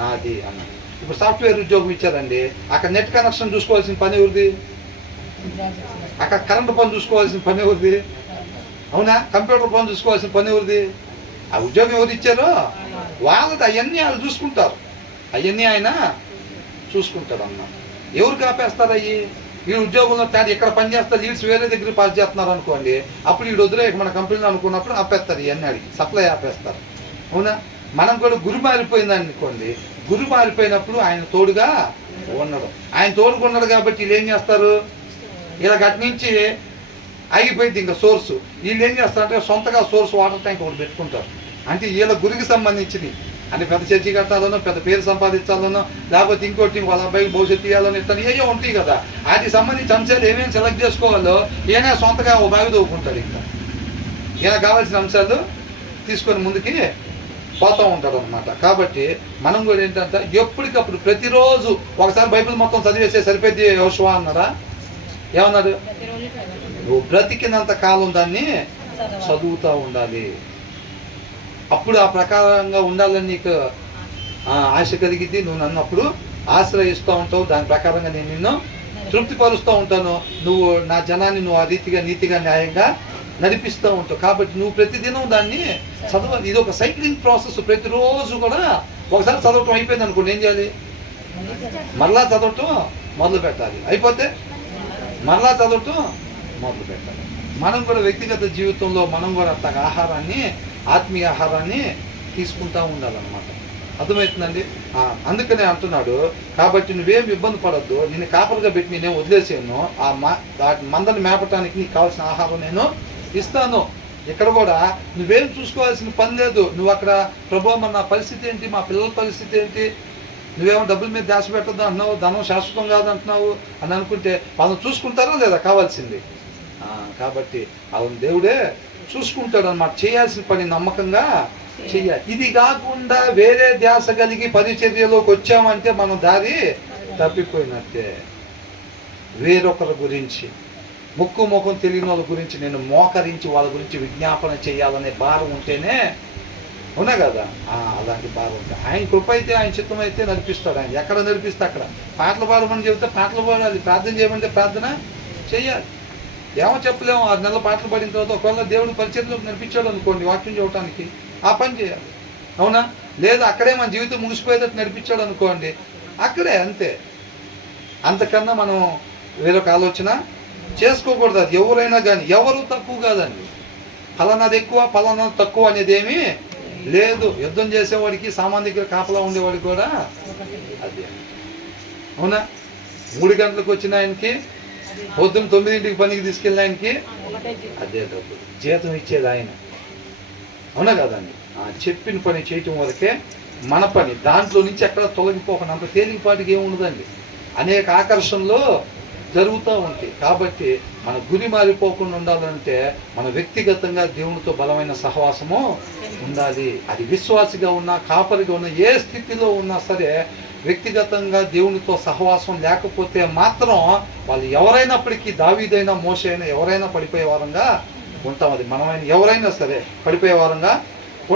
నాది అన్న. ఇప్పుడు సాఫ్ట్వేర్ ఉద్యోగం ఇచ్చారండి, అక్కడ నెట్ కనెక్షన్ చూసుకోవాల్సిన పని ఎవరిది, అక్కడ కరెంటు పని చూసుకోవాల్సిన పని ఎవరిది, అవునా, కంప్యూటర్ పని చూసుకోవాల్సిన పని ఎవరిది. ఆ ఉద్యోగం ఎవరు ఇచ్చారో వాళ్ళది, అవన్నీ వాళ్ళు చూసుకుంటారు, అవన్నీ ఆయన చూసుకుంటాడు అన్న. ఎవరికి ఆపేస్తారు అయ్యి, ఈ ఉద్యోగంలో తేడా ఇక్కడ పని చేస్తారు, లీడ్స్ వేరే దగ్గర పాస్ చేస్తున్నారు అనుకోండి, అప్పుడు వీడు వదిలే మన కంపెనీలో అనుకున్నప్పుడు ఆపేస్తారు, ఇవన్నీ అడిగి సప్లై ఆపేస్తారు. అవునా, మనం కూడా గురి మారిపోయింది అనుకోండి, గురి మారిపోయినప్పుడు ఆయన తోడుగా ఉన్నాడు, ఆయన తోడుగా ఉన్నాడు కాబట్టి వీళ్ళు ఏం చేస్తారు, ఇలా గట్టి నుంచి ఆగిపోయింది ఇంకా సోర్సు, వీళ్ళు ఏం చేస్తారంటే సొంతగా సోర్స్ వాటర్ ట్యాంక్ ఒకటి పెట్టుకుంటారు. అంటే వీళ్ళ గురికి సంబంధించింది, అంటే పెద్ద చర్చి కట్టాలనో, పెద్ద పేరు సంపాదించాలనో, లేకపోతే ఇంకోటి వాళ్ళ అబ్బాయికి భవిష్యత్తు ఇవ్వాలని ఇస్తాను, ఏయో ఉంటాయి కదా, వాటికి సంబంధించి అంశాలు ఏమేమి సెలెక్ట్ చేసుకోవాలో ఈయన సొంతగా ఓ బావి దోవుకుంటాడు. ఇంకా ఈయన కావాల్సిన అంశాలు తీసుకొని ముందుకి పోతూ ఉంటాడు అనమాట. కాబట్టి మనం కూడా ఏంటంటే ఎప్పటికప్పుడు ప్రతిరోజు ఒకసారి బైబిల్ మొత్తం చదివేస్తే సరిపోద్ది యెహోషువ అన్నాడా, ఏమన్నాడు, నువ్వు బ్రతికినంత కాలం దాన్ని చదువుతూ ఉండాలి. అప్పుడు ఆ ప్రకారంగా ఉండాలని నీకు ఆశ కలిగిద్ది, నువ్వు నన్ను అప్పుడు ఆశ్రయిస్తూ ఉంటావు, దాని ప్రకారంగా నేను నిన్ను తృప్తిపరుస్తూ ఉంటాను. నువ్వు నా జనాన్ని నువ్వు ఆ రీతిగా నీతిగా న్యాయంగా నడిపిస్తూ ఉంటావు. కాబట్టి నువ్వు ప్రతిదినం దాన్ని చదవాలి. ఇది ఒక సైక్లింగ్ ప్రాసెస్. ప్రతిరోజు కూడా ఒకసారి చదవటం అయిపోయింది అనుకోండి, ఏం చేయాలి? మరలా చదవటం మొదలు పెట్టాలి. అయిపోతే మరలా చదవటం మొదలు పెట్టాలి. మనం కూడా వ్యక్తిగత జీవితంలో మనం కూడా అంత ఆహారాన్ని, ఆత్మీయ ఆహారాన్ని తీసుకుంటూ ఉండాలన్నమాట. అర్థమవుతుందండి? అందుకనే అంటున్నాడు, కాబట్టి నువ్వేం ఇబ్బంది పడద్దు, నేను కాపలుగా పెట్టి నేనేం వదిలేసాను, మందని మేపటానికి నీకు కావాల్సిన ఆహారం నేను ఇస్తాను. ఇక్కడ కూడా నువ్వేం చూసుకోవాల్సిన పని లేదు. నువ్వు అక్కడ ప్రభు మన నా పరిస్థితి ఏంటి, మా పిల్లల పరిస్థితి ఏంటి, నువ్వేమో డబ్బుల మీద దాచి పెట్టద్దు అంటున్నావు, ధనం శాశ్వతం కాదంటున్నావు అని అనుకుంటే వాళ్ళు చూసుకుంటారా లేదా కావాల్సింది? కాబట్టి అవును, దేవుడే చూసుకుంటాడు అన్నమాట. చేయాల్సిన పని నమ్మకంగా చెయ్యాలి. ఇది కాకుండా వేరే ధ్యాస కలిగి పరిచర్యలోకి వచ్చామంటే మనం దారి తప్పిపోయినట్టే. వేరొకరి గురించి, ముక్కు ముఖం తెలియని వాళ్ళ గురించి నేను మోకరించి వాళ్ళ గురించి విజ్ఞాపన చేయాలనే భారం ఉంటేనే, అవునా కదా? అలాంటి భారం ఉంటే ఆయన కృప అయితే, ఆయన చిత్తం అయితే నడిపిస్తాడు. ఆయన ఎక్కడ నడిపిస్తే అక్కడ. పాటలు పాడమని చెబితే పాటలు పాడాలి, ప్రార్థన చేయమంటే ప్రార్థన చేయాలి. ఏమో చెప్పలేము. 6 నెలల పాటలు పాడిన తర్వాత ఒకవేళ దేవుడు పరిచర్యలోకి నడిపించాడు అనుకోండి, వాక్యం చెప్పడానికి ఆ పని చేయాలి. అవునా? లేదా అక్కడే మన జీవితం ముగిసిపోయేటట్టు నడిపించాడు అనుకోండి, అక్కడే అంతే. అంతకన్నా మనం వేరొక ఆలోచన చేసుకోకూడదు. అది ఎవరైనా కానీ, ఎవరు తక్కువ కాదండి. ఫలానాది ఎక్కువ ఫలానాది తక్కువ అనేది ఏమీ లేదు. యుద్ధం చేసేవాడికి, సామాన్య కాపలా ఉండేవాడికి కూడా అదే. అవునా? 3 గంటలకు వచ్చిన ఆయనకి, పొద్దున్న 9ంటికి పనికి తీసుకెళ్ళిన ఆయనకి అదే డబ్బు జీతం ఇచ్చేది ఆయన. అవునా కదండి? చెప్పిన పని చేయటం వరకే మన పని. దాంట్లో నుంచి ఎక్కడ తొలగిపోకుండా అంత తేలికపాటికి ఏముండదండి. అనేక ఆకర్షణలు జరుగుతూ ఉంటాయి. కాబట్టి మన గురి మారిపోకుండా ఉండాలంటే మన వ్యక్తిగతంగా దేవునితో బలమైన సహవాసము ఉండాలి. అది విశ్వాసిగా ఉన్నా, కాపరిగా ఉన్నా, ఏ స్థితిలో ఉన్నా సరే వ్యక్తిగతంగా దేవునితో సహవాసం లేకపోతే మాత్రం వాళ్ళు ఎవరైనప్పటికీ, దావీదైనా మోషే అయినా ఎవరైనా పడిపోయే వారంగా ఉంటాం. అది మనమైనా ఎవరైనా సరే పడిపోయే వారంగా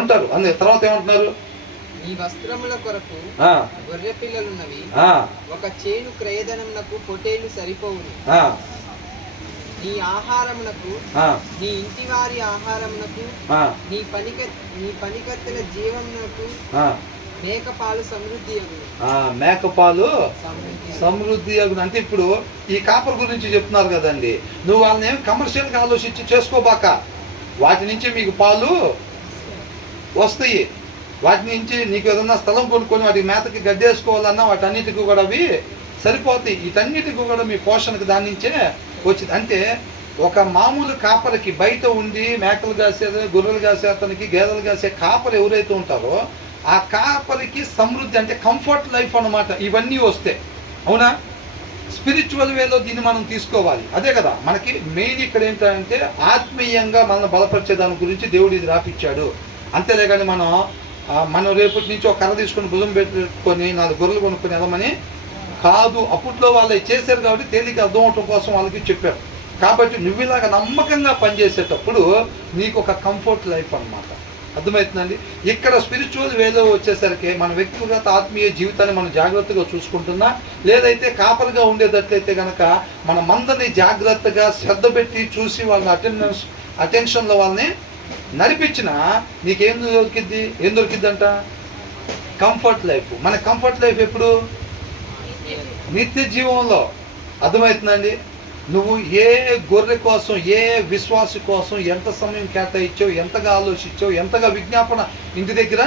ఉంటారు. అందుకే తర్వాత ఏమంటున్నారు? ఈ వస్త్రముల కొరకు గొర్రె పిల్లలున్నవి, ఒక చేను క్రయధనమునకు పొటేలు సరిపోవును. నీ ఆహారమునకు, నీ ఇంటి వారి ఆహారమునకు, నీ పనికత్తెల జీవమునకు మేకపాలు సమృద్ధి అగును. మేకపాలు సమృద్ధి అగును అంటే ఇప్పుడు ఈ కాపర్ గురించి చెప్తున్నారు కదండి. నువ్వు వాళ్ళని ఏమి కమర్షియల్గా ఆలోచించి చేసుకోబాక. వాటి నుంచి మీకు పాలు వస్తాయి. వాటి నుంచి నీకు ఏదన్నా స్థలం కొనుక్కొని వాటికి మేతకి గడ్డేసుకోవాలన్నా వాటన్నిటికీ కూడా అవి సరిపోతాయి. వీటన్నిటికీ కూడా మీ పోషణకు దాని నుంచే వచ్చింది. అంటే ఒక మామూలు కాపరికి బయట ఉండి మేకలు కాసే, గొర్రెలు కాసే అతనికి, గేదెలు కాసే కాపరు ఎవరైతే ఉంటారో ఆ కాపరికి సమృద్ధి అంటే కంఫర్ట్ లైఫ్ అన్నమాట. ఇవన్నీ వస్తే, అవునా? స్పిరిచువల్ వేలో దీన్ని మనం తీసుకోవాలి. అదే కదా మనకి మెయిన్ ఇక్కడ ఏంటంటే ఆత్మీయంగా మనల్ని బలపరిచే దాని గురించి దేవుడు ఇది రాపిచ్చాడు. అంతేలే కానీ మనం రేపటి నుంచి ఒక కర్ర తీసుకొని భుజం పెట్టుకొని 4 గొర్రెలు కొనుక్కొని వెళ్ళమని కాదు. అప్పట్లో వాళ్ళు చేశారు కాబట్టి తేలిక అర్థం అవటం కోసం వాళ్ళకి చెప్పారు. కాబట్టి నువ్వు ఇలాగ నమ్మకంగా పనిచేసేటప్పుడు నీకు ఒక కంఫర్ట్ లైఫ్ అన్నమాట. అర్థమవుతుందండి? ఇక్కడ స్పిరిచువల్ వేలో వచ్చేసరికి మన వ్యక్తిగత ఆత్మీయ జీవితాన్ని మనం జాగ్రత్తగా చూసుకుంటున్నా, లేదైతే కాపరిగా ఉండేటట్లయితే కనుక మన మందని జాగ్రత్తగా శ్రద్ధ పెట్టి చూసి వాళ్ళని అటెన్షన్లో వాళ్ళని నడిపించిన నీకేం దొరికిద్ది అంట? Comfort life. మన కంఫర్ట్ లైఫ్ ఎప్పుడు? నిత్య జీవంలో. అర్థమవుతుందండి? నువ్వు ఏ గొర్రె కోసం, ఏ విశ్వాసి కోసం ఎంత సమయం కేటాయించావు, ఎంతగా ఆలోచించావు, ఎంతగా విజ్ఞాపన ఇంటి దగ్గర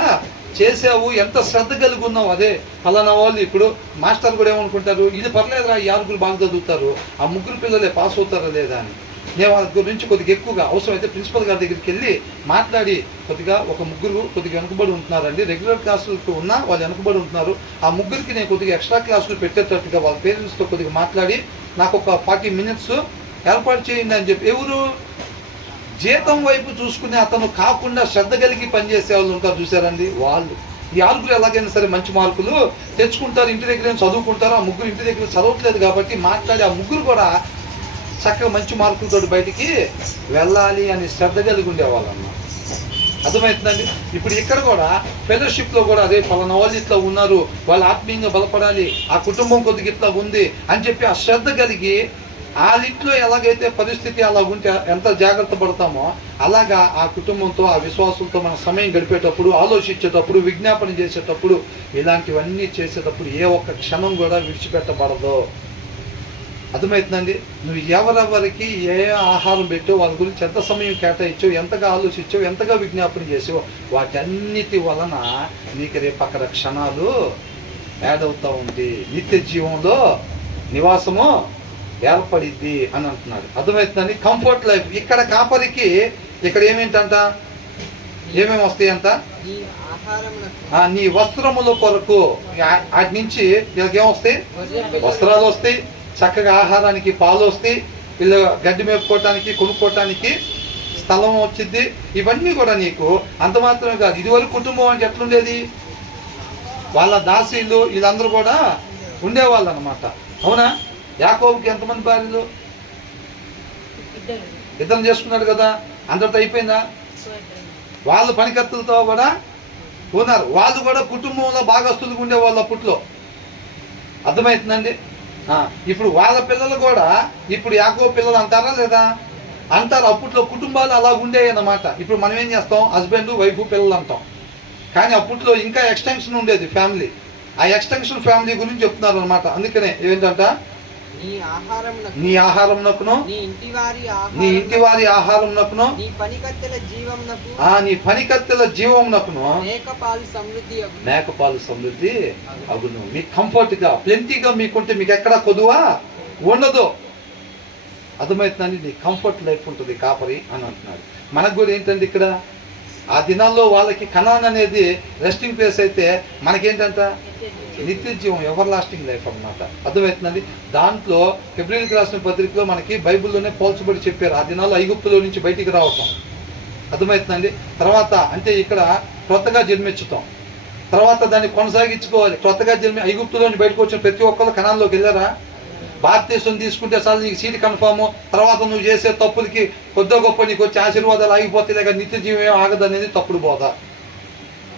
చేసావు, ఎంత శ్రద్ధ కలిగి ఉన్నావు. అదే ఫలానా వాళ్ళు ఇప్పుడు మాస్టర్ కూడా ఏమనుకుంటారు, ఇది పర్లేదురా, ఈ 6 బాగా చదువుతారు, ఆ 3 పిల్లలే పాస్ అవుతారా లేదా అని. నేను వాళ్ళ గురించి కొద్దిగా ఎక్కువగా అవసరమైతే ప్రిన్సిపల్ గారి దగ్గరికి వెళ్ళి మాట్లాడి, కొద్దిగా ఒక 3 కొద్దిగా వెనుకబడి ఉంటున్నారండి, రెగ్యులర్ క్లాసులకు ఉన్నా వాళ్ళు వెనుకబడి ఉంటున్నారు, ఆ 3కి నేను కొద్దిగా ఎక్స్ట్రా క్లాసులు పెట్టేటట్టుగా వాళ్ళ పేరెంట్స్తో కొద్దిగా మాట్లాడి నాకు ఒక 40 మినిట్స్ ఏర్పాటు చేయండి అని చెప్పి. ఎవరు? జీతం వైపు చూసుకునే అతను కాకుండా శ్రద్ధ కలిగి పనిచేసే వాళ్ళు ఉంటారు చూసారండి, వాళ్ళు. ఈ 6 ఎలాగైనా సరే మంచి మార్కులు తెచ్చుకుంటారు, ఇంటి దగ్గర చదువుకుంటారు. ఆ 3 ఇంటి దగ్గర చదవట్లేదు కాబట్టి మాట్లాడి ఆ 3 కూడా చక్కగా మంచి మార్కులతో బయటికి వెళ్ళాలి అని శ్రద్ధ కలిగి ఉండేవాళ్ళు అన్నమాట. అర్థమవుతుందండి. ఇప్పుడు ఇక్కడ కూడా ఫెలోషిప్లో కూడా అదే పలానా వాళ్ళు ఇట్లా ఉన్నారు, వాళ్ళు ఆత్మీయంగా బలపడాలి, ఆ కుటుంబం కొద్దిగా ఇట్లా ఉంది అని చెప్పి ఆ శ్రద్ధ కలిగి ఆ ఇంట్లో ఎలాగైతే పరిస్థితి అలా ఉంటే ఎంత జాగ్రత్త పడతామో అలాగా ఆ కుటుంబంతో ఆ విశ్వాసంతో మన సమయం గడిపేటప్పుడు, ఆలోచించేటప్పుడు, విజ్ఞాపన చేసేటప్పుడు, ఇలాంటివన్నీ చేసేటప్పుడు ఏ ఒక్క క్షణం కూడా విడిచిపెట్టబడదు. అర్థమవుతుందండి. నువ్వు ఎవరెవరికి ఏ ఆహారం పెట్టావు, వాళ్ళ గురించి ఎంత సమయం కేటాయించావు, ఎంతగా ఆలోచించావు, ఎంతగా విజ్ఞాపన చేసావు, వాటన్నిటి వలన నీకు రేపు అక్కడ క్షణాలు యాడ్ అవుతూ ఉంది, నిత్య జీవంలో నివాసము ఏర్పడిద్ది అని అంటున్నాడు. అర్థమవుతుందండి. కంఫర్ట్ లైఫ్ ఇక్కడ కాపరికి ఇక్కడ ఏమేంటంట, ఏమేమి వస్తాయంట, నీ వస్త్రముల కొరకు వాటి నుంచి వీళ్ళకి ఏమొస్తాయి, వస్త్రాలు వస్తాయి, చక్కగా ఆహారానికి పాలు వస్తాయి, వీళ్ళు గడ్డి మేపుకోవటానికి కొనుక్కోవటానికి స్థలం వచ్చింది. ఇవన్నీ కూడా నీకు అంత మాత్రమే కాదు, ఇదివరకు కుటుంబం అంటే ఎట్లుండేది, వాళ్ళ దాసీలు వీళ్ళందరూ కూడా ఉండేవాళ్ళు అనమాట. అవునా? యాకోబుకి ఎంతమంది భార్యలు, ఇద్దరు చేసుకున్నాడు కదా, అందరితో అయిపోయిందా? వాళ్ళు పనికత్తులతో కూడా ఉన్నారు, వాళ్ళు కూడా కుటుంబంలో భాగస్తులుగా ఉండేవాళ్ళు అప్పట్లో. అర్థమవుతుందండి. ఇప్పుడు వాళ్ళ పిల్లలు కూడా ఇప్పుడు యాకోబు పిల్లలు అంటారా లేదా? అంటారు. అప్పట్లో కుటుంబాలు అలా ఉండేవి అన్నమాట. ఇప్పుడు మనం ఏం చేస్తాం, హస్బెండ్ వైఫ్ పిల్లలు అంటాం, కానీ అప్పట్లో ఇంకా ఎక్స్టెన్షన్ ఉండేది ఫ్యామిలీ. ఆ ఎక్స్టెన్షన్ ఫ్యామిలీ గురించి చెప్తున్నారు అనమాట. అందుకనే ఏంటంట, నీ ఆహారమునకును, నీ ఇంటి వారి ఆహారమునకును, నీ పనికత్తెల జీవమునకును మేకపాలు సమృద్ధి అగును. మీకు కంఫర్ట్ గా ప్లెంటీగా మీకుంటే మీకు ఎక్కడా కొదువా ఉండదు. అర్థమవుతుందండి. నీ కంఫర్ట్ లైఫ్ ఉంటుంది కాపరి అని అంటున్నాడు. మనకు కూడా ఏంటంటే ఇక్కడ ఆ దినాల్లో వాళ్ళకి కనాన్ అనేది రెస్టింగ్ ప్లేస్ అయితే మనకేంటంట నిత్య జీవం, ఎవర్ లాస్టింగ్ లైఫ్ అన్నమాట. అర్థమవుతుందండి. దాంట్లో ఫిబ్రవరికి రాసిన పత్రికలో మనకి బైబిల్లోనే పోల్చబడి చెప్పారు ఆ దినాల్లో ఐగుప్తులో నుంచి బయటికి రావటం. అర్థమవుతుందండి. తర్వాత అంటే ఇక్కడ క్రొత్తగా జన్మించుతాం, తర్వాత దాన్ని కొనసాగించుకోవాలి. క్రొత్తగా ఐగుప్తులో నుంచి బయటకు వచ్చిన ప్రతి ఒక్కరు కనాన్లోకి వెళ్ళారా? భారతదేశం తీసుకుంటే అసలు నీకు సీటు కన్ఫామ్, తర్వాత నువ్వు చేసే తప్పులకి కొద్ది గొప్ప నీకు వచ్చే ఆశీర్వాదాలు ఆగిపోతే లేక నిత్య జీవం ఆగదనేది తప్పుడు బోధ.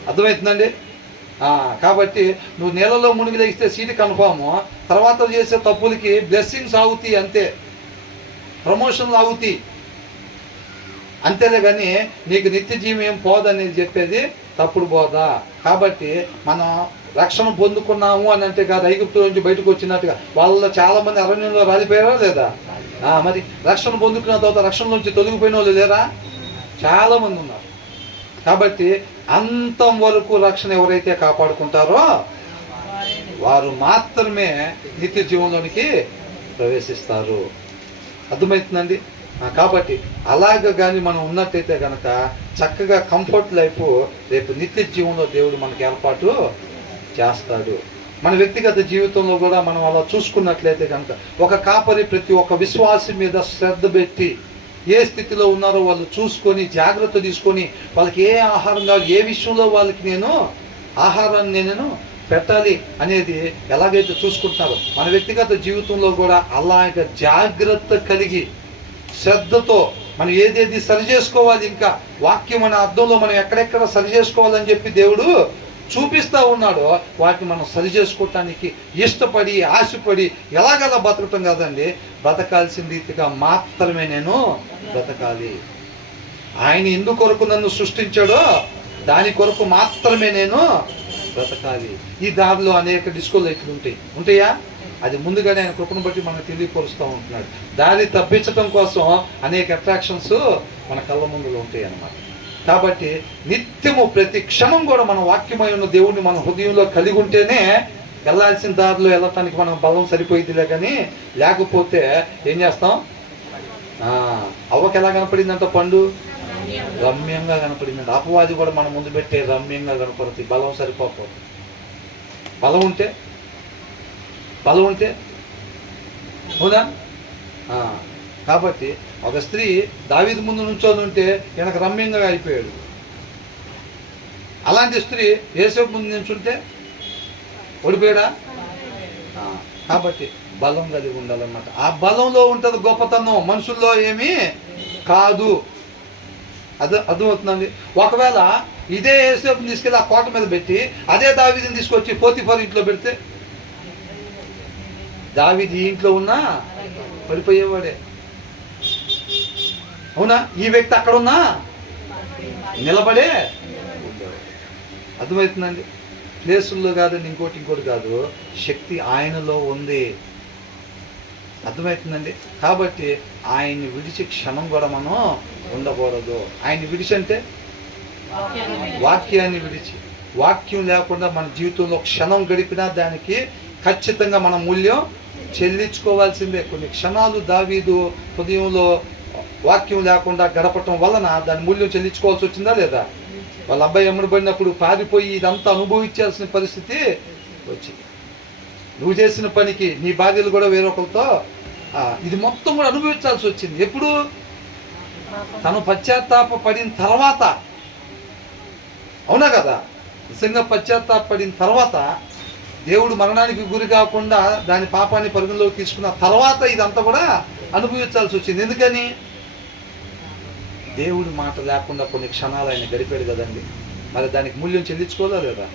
అర్థమవుతుందండి. కాబట్టి నువ్వు నీళ్ళలో మునిగి లేగిస్తే సీటు కన్ఫామ్, తర్వాత చేసే తప్పులకి బ్లెస్సింగ్స్ ఆగుతాయి అంతే, ప్రమోషన్లు ఆగుతాయి అంతేలే, కానీ నీకు నిత్య జీవం ఏం పోదనేది చెప్పేది తప్పుడు బోధ. కాబట్టి మనం రక్షణ పొందుకున్నాము అని అంటే కాదు, ఐగుప్తు నుంచి బయటకు వచ్చినట్టుగా వాళ్ళలో చాలా మంది అరణ్యంలో రాలిపోయారా లేదా? మరి రక్షణ పొందుకున్న తర్వాత రక్షణ నుంచి తొలగిపోయిన వాళ్ళు లేరా? చాలా మంది ఉన్నారు. కాబట్టి అంతం వరకు రక్షణ ఎవరైతే కాపాడుకుంటారో వారు మాత్రమే నిత్య జీవంలోనికి ప్రవేశిస్తారు. అర్థమవుతుందండి. కాబట్టి అలాగ కానీ మనం ఉన్నట్టయితే కనుక చక్కగా కంఫర్ట్ లైఫ్ రేపు నిత్య జీవంలో దేవుడు మనకి ఏర్పాటు చేస్తాడు. మన వ్యక్తిగత జీవితంలో కూడా మనం అలా చూసుకున్నట్లయితే కనుక ఒక కాపరి ప్రతి ఒక్క విశ్వాసం మీద శ్రద్ధ పెట్టి ఏ స్థితిలో ఉన్నారో వాళ్ళు చూసుకొని జాగ్రత్త తీసుకొని వాళ్ళకి ఏ ఆహారం కావాలి, ఏ విషయంలో వాళ్ళకి నేను ఆహారాన్ని నేను పెట్టాలి అనేది ఎలాగైతే చూసుకుంటున్నారో మన వ్యక్తిగత జీవితంలో కూడా అలాగ జాగ్రత్త కలిగి శ్రద్ధతో మనం ఏదేది సరి చేసుకోవాలి, ఇంకా వాక్యం అనే అర్థంలో మనం ఎక్కడెక్కడ సరి చేసుకోవాలని చెప్పి దేవుడు చూపిస్తూ ఉన్నాడో వాటిని మనం సరి చేసుకోవటానికి ఇష్టపడి ఆశపడి ఎలాగలా బతకటం కాదండి, బ్రతకాల్సిన రీతిగా మాత్రమే నేను బ్రతకాలి. ఆయన ఎందుకొరకు నన్ను సృష్టించాడో దాని కొరకు మాత్రమే నేను బ్రతకాలి. ఈ దారిలో అనేక డిస్కో లైట్లు ఉంటాయా? అది ముందుగానే ఆయన కృపను బట్టి మనకు తెలియపరుస్తూ ఉంటున్నాడు. దారి తప్పించడం కోసం అనేక అట్రాక్షన్స్ మన కళ్ళ ముందులో ఉంటాయి అన్నమాట. కాబట్టి నిత్యము ప్రతి క్షణం కూడా మన వాక్యమై ఉన్న దేవుడిని మన హృదయంలో కలిగి ఉంటేనే వెళ్ళాల్సిన దారిలో వెళ్ళటానికి మనం బలం సరిపోయిద్దిలే, కానీ లేకపోతే ఏం చేస్తాం? అవ్వకి ఎలా కనపడిందంట పండు? రమ్యంగా కనపడిందంట. అపవాది కూడా మన ముందు పెట్టే రమ్యంగా కనపడుతుంది, బలం సరిపోతుంది. బలం ఉంటే అవునా? కాబట్టి ఒక స్త్రీ దావీదు ముందు నుంచొని ఉంటే ఈయనకు రమ్యంగా అయిపోయాడు. అలాంటి స్త్రీ యేసేపు ముందు నుంచుంటే ఓడిపోయాడా? కాబట్టి బలం కలిగి ఉండాలన్నమాట. ఆ బలంలో ఉంటుంది గొప్పతనం, మనుషుల్లో ఏమీ కాదు. అర్థమవుతుందండి. ఒకవేళ ఇదే యేసేపుని తీసుకెళ్ళి ఆ కోట మీద పెట్టి అదే దావీదుని తీసుకొచ్చి పోతీఫర్ ఇంట్లో పెడితే దావీదు ఈ ఇంట్లో ఉన్నా పడిపోయేవాడే. అవునా? ఈ వ్యక్తి అక్కడ ఉన్నా నిలబడే ఉండేవాడు. అర్థమవుతుందండి. ప్లేసుల్లో కాదండి, ఇంకోటి కాదు, శక్తి ఆయనలో ఉంది. అర్థమవుతుందండి. కాబట్టి ఆయన్ని విడిచి క్షణం కూడా మనం ఉండకూడదు. ఆయన్ని విడిచి అంటే వాక్యాన్ని విడిచి, వాక్యం లేకుండా మన జీవితంలో క్షణం గడిపినా దానికి ఖచ్చితంగా మన మూల్యం చెల్లించుకోవాల్సిందే. కొన్ని క్షణాలు దావీదు హృదయంలో వాక్యం లేకుండా గడపటం వలన దాని మూల్యం చెల్లించుకోవాల్సి వచ్చిందా లేదా? వాళ్ళ అబ్బాయి ఎమ్మడబడినప్పుడు పారిపోయి ఇదంతా అనుభవించాల్సిన పరిస్థితి వచ్చింది. నువ్వు చేసిన పనికి నీ భార్యలు కూడా వేరొకరితో ఇది మొత్తం కూడా అనుభవించాల్సి వచ్చింది. ఎప్పుడు? తను పశ్చాత్తాప పడిన తర్వాత. అవునా కదా? నిజంగా పశ్చాత్తాప పడిన తర్వాత దేవుడు మరణానికి గురి కాకుండా దాని పాపాన్ని పరిగణలోకి తీసుకున్న తర్వాత ఇదంతా కూడా అనుభవించాల్సి వచ్చింది. ఎందుకని? దేవుడి మాట లేకుండా కొన్ని క్షణాలు ఆయన గడిపాడు కదండి. మరి దానికి మూల్యం చెల్లించుకోదా లేదా?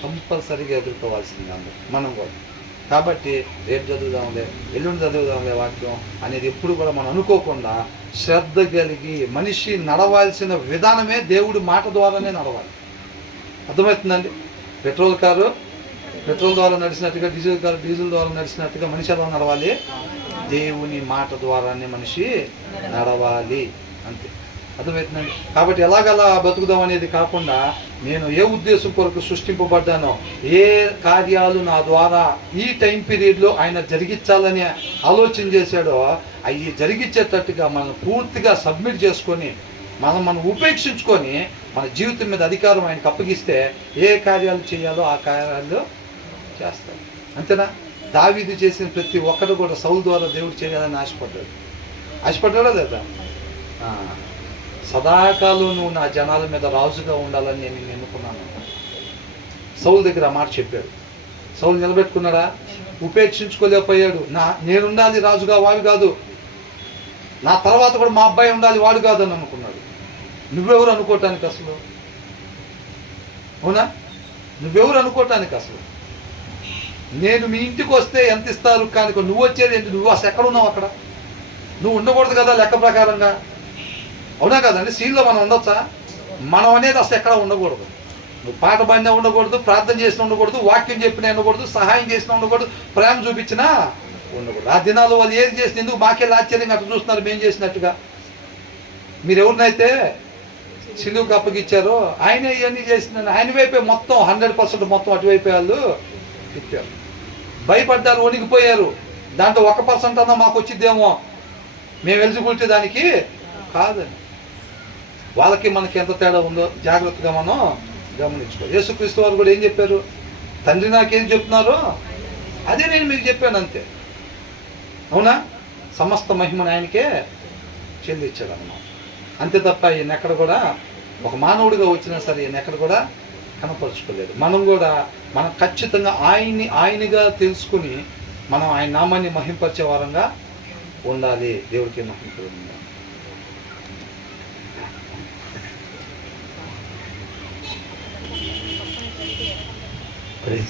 కంపల్సరీగా ఎదుర్కోవాల్సిందే అందరూ, మనం కూడా. కాబట్టి రేపు చదువుదాంలే, ఎల్లుండి చదువుదాంలే వాక్యం అనేది ఎప్పుడు కూడా మనం అనుకోకుండా శ్రద్ధ కలిగి మనిషి నడవాల్సిన విధానమే దేవుడి మాట ద్వారానే నడవాలి. అర్థమవుతుందండి. పెట్రోల్ కారు పెట్రోల్ ద్వారా నడిచినట్టుగా, డీజిల్ కారు డీజిల్ ద్వారా నడిచినట్టుగా మనిషి ఎలా నడవాలి? దేవుని మాట ద్వారానే మనిషి నడవాలి, అంతే. అర్థమవుతుందండి. కాబట్టి ఎలాగలా బతుకుదాం అనేది కాకుండా నేను ఏ ఉద్దేశం కొరకు సృష్టింపబడ్డానో, ఏ కార్యాలు నా ద్వారా ఈ టైం పీరియడ్లో ఆయన జరిగించాలని ఆలోచన చేశాడో అవి జరిగించేటట్టుగా మనం పూర్తిగా సబ్మిట్ చేసుకొని మనం ఉపేక్షించుకొని మన జీవితం మీద అధికారం ఆయనకు అప్పగిస్తే ఏ కార్యాలు చేయాలో ఆ కార్యాలు చేస్తాడు. అంతేనా? దావీదు చేసిన ప్రతి ఒక్కరు కూడా సౌలు ద్వారా దేవుడు చేయాలని ఆశపడ్డాడా లేదా? సదాకాలం నువ్వు నా జనాల మీద రాజుగా ఉండాలని నేను ఎన్నుకున్నాను. సౌలు దగ్గర ఆ మాట చెప్పాడు. సౌలు నిలబెట్టుకున్నాడా? ఉపేక్షించుకోలేకపోయాడు. నేనుండాలి రాజుగా, వాడు కాదు. నా తర్వాత కూడా మా అబ్బాయి ఉండాలి, వాడు కాదు అని అనుకున్నాడు. నువ్వెవరు అనుకోవటానికి అసలు? అవునా? నువ్వెవరు అనుకోవటానికి అసలు? నేను మీ ఇంటికి వస్తే ఎంత ఇస్తారు కానీ నువ్వు వచ్చేది ఏంటి? నువ్వు అసలు ఎక్కడ ఉన్నావు? అక్కడ నువ్వు ఉండకూడదు కదా లెక్క ప్రకారంగా. అవునా కదండి? సీన్లో మనం ఉండొచ్చా? మనం అనేది అసలు ఎక్కడ ఉండకూడదు. నువ్వు పాట పాడినా ఉండకూడదు, ప్రార్థన చేసినా ఉండకూడదు, వాక్యం చెప్పినా ఉండకూడదు, సహాయం చేసినా ఉండకూడదు, ప్రేమ చూపించినా ఉండకూడదు. ఆ దినాలు వాళ్ళు ఏది చేసిన ఎందుకు మాకెళ్ళి ఆశ్చర్యంగా అట్లా చూస్తున్నారు మేము చేసినట్టుగా? మీరు ఎవరినైతే సిలువుకు అప్పగిచ్చారో ఆయనే ఇవన్నీ చేసిన ఆయన వైపే మొత్తం 100% మొత్తం అటువైపే వాళ్ళు తిప్పారు. భయపడ్డారు, వణికిపోయారు. దాంట్లో 1% అన్నా మాకు వచ్చిద్దేమో, మేము ఎలిజిబిలిటీ దానికి కాదని. వాళ్ళకి మనకి ఎంత తేడా ఉందో జాగ్రత్తగా మనం గమనించుకోవాలి. యేసుక్రీస్తు వారు కూడా ఏం చెప్పారు? తండ్రి నాకేం చెప్తున్నారో అదే నేను మీకు చెప్పాను, అంతే. అవునా? సమస్త మహిమను ఆయనకే చెల్లించాడు అన్నమాట. అంతే తప్ప ఈయన ఎక్కడ కూడా ఒక మానవుడిగా వచ్చినా సరే ఈయన ఎక్కడ కూడా కనపరుచుకోలేదు. మనం ఖచ్చితంగా ఆయనగా తెలుసుకుని మనం ఆయన నామాన్ని మహింపరిచే వారంగా ఉండాలి. దేవుడికి మహింప